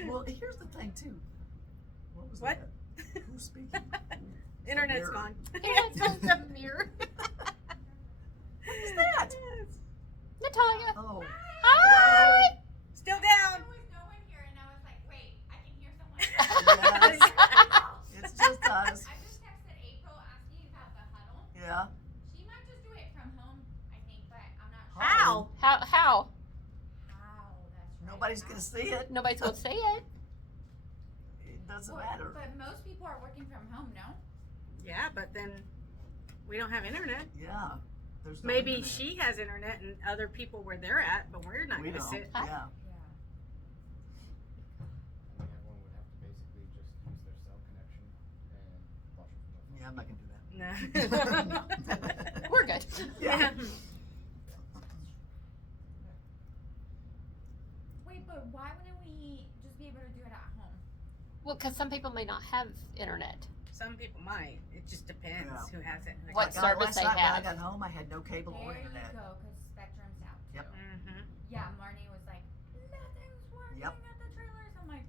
ding. Well, here's the thing too. What was What? that? Who's speaking? Internet's Mirror. gone. It's just a mirror. What is that? Natalia. Oh. Hi. Still There down. was no one here, and I was like, wait, I can hear someone. Yes. It's just us. I just texted April asking about the huddle. Yeah. She might just do it from home, I think, but I'm not sure. How? How? How? That's right. Nobody's gonna see it. Nobody's gonna see it. It doesn't Well, matter. But most people are working from home, no? Yeah, but then we don't have internet. Yeah. There's no Maybe internet. she has internet and other people where they're at, but we're not We gonna don't. sit. Yeah. Yeah. I mean, everyone would have to basically just use their cell connection and watch it from their phone. Yeah, I'm not gonna do that. No. We're good. Yeah. Wait, but why wouldn't we just be able to do it at home? Well, because some people may not have internet. Some people might. It just depends Yeah. who has it. What Like, service last they night when I have. got home, I had no cable or There you internet. go, because Spectrum's out. Yep. Mm-hmm. Yeah, Marnie was like, nothing's working Yep. at the trailers. I'm like,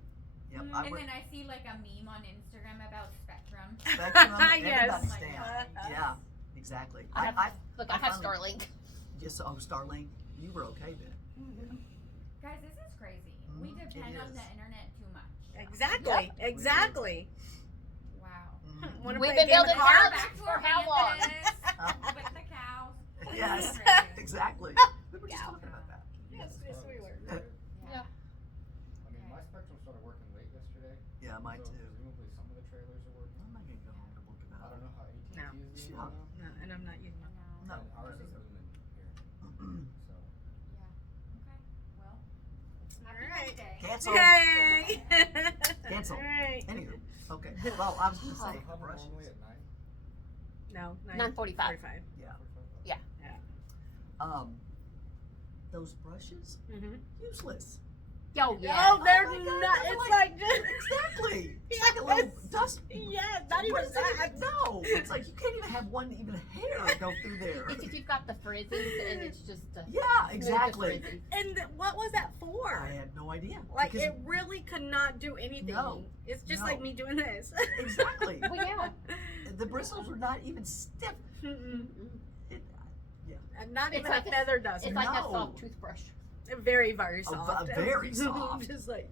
Yep. Mm. I and went then I see like a meme on Instagram about Spectrum. Spectrum. Yes. Everybody's Like, down. what? Yeah. Exactly. I have, look, I I have finally- Starlink. Just Starlink. You were okay then. Guys, this is crazy. We Mhm, it depend on is. the internet too much. Exactly. Exactly. Wow. Mhm. Wanna We've play a been game of building cards? houses Back to for our how long? Memphis with the cows. Yes. Crazy. Exactly. We were just Yeah. talking about that. Yes, yes, we were. Yeah. I mean, my Spectrum started working late yesterday. Yeah, mine so too. presumably some of the trailers are working. I'm not gonna go home to look I about don't know how AT&T No. is doing Yeah. it now. No, and I'm not using I it. know. No. And ours is Lumen here. So Okay. Well, happy Alright. birthday. Cancel. Yay! Cancel. Alright. Anywho, okay. Well, I was gonna say How brushes. normally at 9? No, 9:45. 45. Yeah. Yeah. Those brushes, Mm-hmm. useless. Oh, yeah. Oh, they're Oh my God, not. they're It's like- like, Exactly. It's like a little dust. yeah, not What even is that. it? No. It's like you can't even have one even hair go through there. It's if you've got the frizzes and it's just Yeah, smooth as exactly. frizzy. And what was that for? I had no idea. Like Because- it really could not do anything. No. It's just No. like me doing this. Exactly. Well, yeah. The bristles were not even stiff. Mm-mm. It, And not It's even like a a- feather duster. It's like a No. soft toothbrush. Very, very Oh, soft. very soft. Just like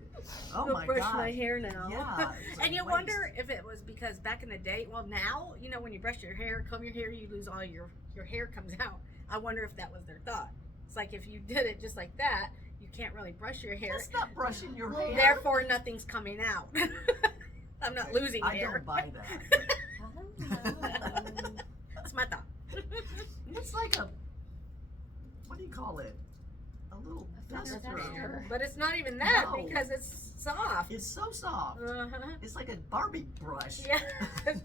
oh go my brush god. my hair now. Yeah. it's a And you waste. wonder if it was because back in the day, well now, you know, when you brush your hair, comb your hair, you lose all your hair comes out. I wonder if that was their thought. It's like if you did it just like that, you can't really brush your hair. That's not brushing your hair. Therefore nothing's coming out. I'm not losing I hair. don't buy that. That's my thought. It's like a, what do you call it? A little A feather duster. duster. But it's not even that No. because it's soft. It's so soft. Uh-huh. It's like a Barbie brush. Yeah,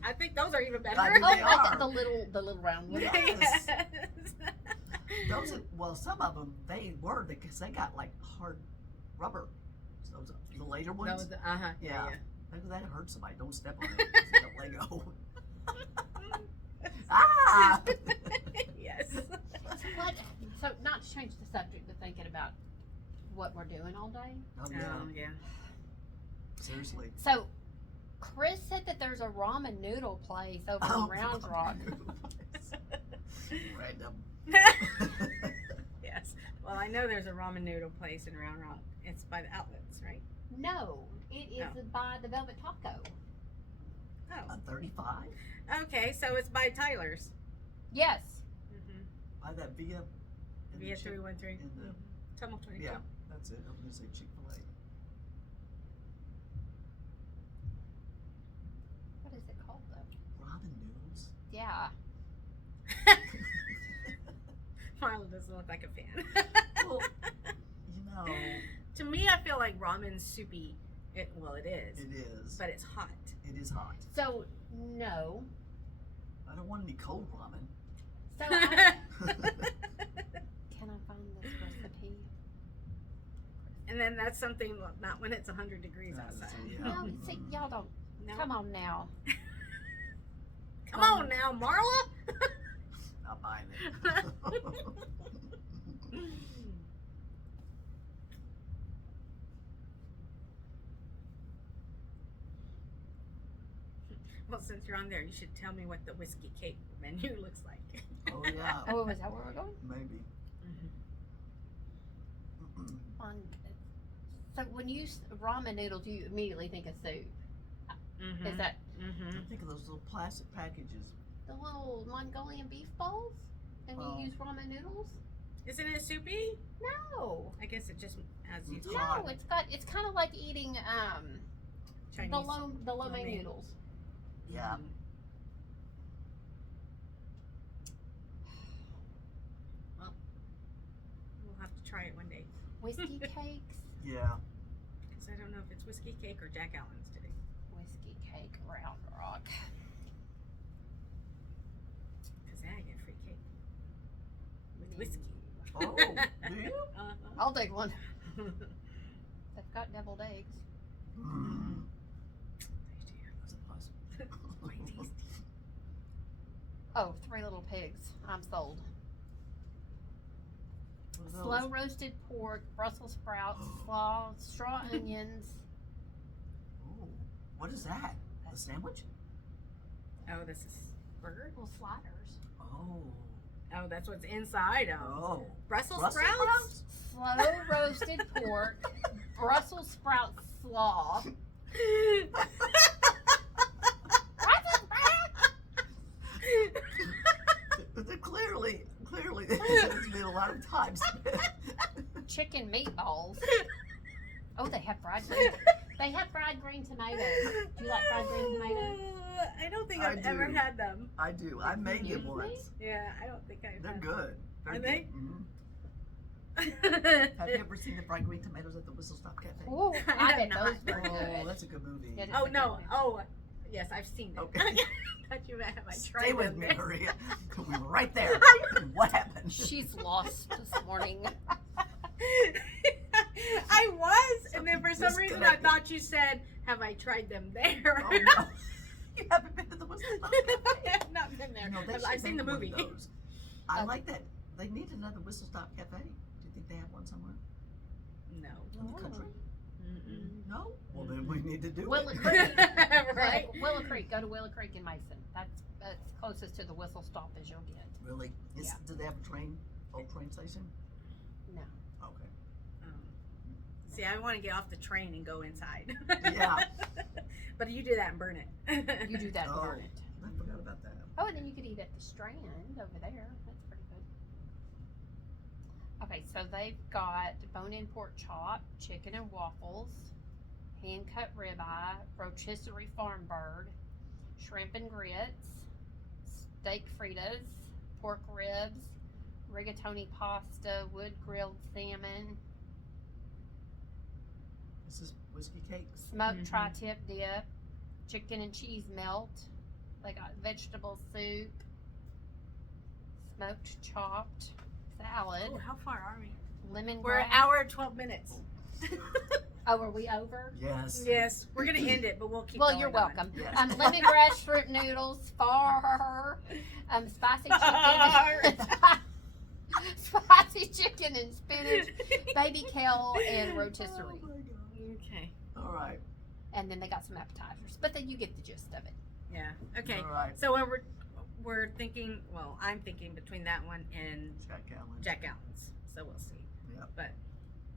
I think those are even better. I think Oh, they like are. the little round ones. Yes. Those are, well, some of them they were because they got like hard rubber. So those the later ones. Those, uh-huh. Yeah. Maybe that hurt somebody. Don't step on it. It's like a Lego. Ah! Yes. What? So, not to change the subject, but thinking about what we're doing all day. Oh yeah. Oh, yeah. Seriously. So, Chris said that there's a ramen noodle place over in Round Rock. Random. Yes. Well, I know there's a ramen noodle place in Round Rock. It's by the outlets, right? No, it is No. by the Velvet Taco. Oh. On 35? Okay, so it's by Tyler's. Yes. Mm-hmm. By that Via. in the Via Chick- 313. in the- Tunnel 22. Yeah, that's it. I'm gonna say Chick-fil-A. What is it called though? Ramen noodles. Yeah. Marla doesn't look like a fan. Well, you know, To me, I feel like ramen's soupy. It is. it is. But it's hot. It is hot. So, no. I don't want any cold ramen. So, can I find this recipe? And then that's something, not when it's 100 degrees outside. Yeah. No, see, y'all don't. No. Come on now. Come on now, Marla. Not buying it. Well, since you're on there, you should tell me what the whiskey cake menu looks like. Oh yeah, Oh, is that where we're going? maybe. On. So when you ramen noodles, you immediately think of soup. Is that Mm-hmm. I think of those little plastic packages. the little Mongolian beef balls? And Oh. you use ramen noodles? Isn't it soupy? No. I guess it just has these It's No, hot. it's kind of like eating Chinese. the lo mein mein. noodles. Yeah. Mhm. Well, we'll have to try it one day. Whiskey cakes, Yeah. Because I don't know if it's whiskey cake or Jack Allen's today. whiskey cake, Round Rock. Because I get free cake with whiskey. Oh, do you? Uh-huh. I'll take one. They've got deviled eggs. Mm. That's impossible. Quite tasty. Oh, Three Little Pigs. I'm sold. What are those? Slow roasted pork, Brussels sprouts, straw onions. Oh, what is that? A sandwich? Oh, this is burger? Little sliders. Oh. Oh, that's what's inside. Oh. Brussels Brussels sprouts? Slow roasted pork, Brussels sprout slaw. Brussels sprouts! Clearly, it's been a lot of times. Chicken meatballs. Oh, they have fried green. They have fried green tomatoes. Do you like fried green tomatoes? I don't think I I've ever do. had them. I do. I made Excuse it me? once. Yeah, I don't think I've They're had good. They're Are good. they? Mhm. them. Have you ever seen the fried green tomatoes at the Whistle Stop Cafe? Oh, I I bet have those not. were Oh, good. that's a good movie. Yeah, Oh no! Oh, yes, I've seen it. Okay. Thought you meant have I tried Stay with them me, there. Maria. We were right there. What happened? She's lost this morning. I was, and then for some Something reason I disconnected. thought you said, "Have I tried them there?" Oh, no. You haven't been to the Whistle Stop Cafe? I've not been there. You know, they I've should seen the make one movie. of those. I Okay. like that. They need another Whistle Stop Cafe. Do you think they have one somewhere No. in the country? Mm-mm. No? Well, then we need to do Willow it. Creek. Right. Willow Creek. Go to Willow Creek in Mason. That's closest to the Whistle Stop as you'll get. Really? Yeah. Do they have a old train station? No. Okay. See, I want to get off the train and go inside. Yeah. But you do that and burn it. You do that and Oh. burn it. I forgot about that. Oh, and then you could eat at the Strand over there. That's pretty good. Okay, so they've got bone-in pork chop, chicken and waffles, hand-cut ribeye, rotisserie farm bird, shrimp and grits, steak fritas, pork ribs, rigatoni pasta, wood-grilled salmon, This is whiskey cakes. smoked Mhm. tri-tip dip, chicken and cheese melt. They got vegetable soup, smoked chopped salad, Oh, how far are we? lemongrass. We're an hour and 12 minutes. Oh, are we over? Yes. Yes, we're gonna end it, but we'll keep. Well, going you're on. welcome. Yes. Lemongrass shrimp noodles, spicy chicken, spicy chicken and spinach, baby kale, and rotisserie. Oh my God. Okay. All right. And then they got some appetizers, but then you get the gist of it. Yeah. Okay. All right. So we're thinking. Well, I'm thinking between that one and Jack Allen. Jack Allen's. So we'll see. Yep. But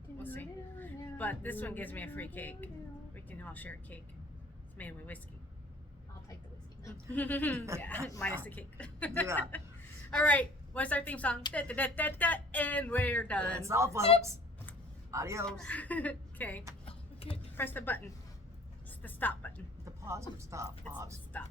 we'll see. But this one gives me a free cake. We can all share a cake. It's made with whiskey. I'll take the whiskey. Yeah, minus the cake. Yeah. All right. What's our theme song? Da, da, da, da, da, and we're done. That's all, folks. Adios. Okay. Press the button. It's the stop button. The pause or stop? It's Pause. stop.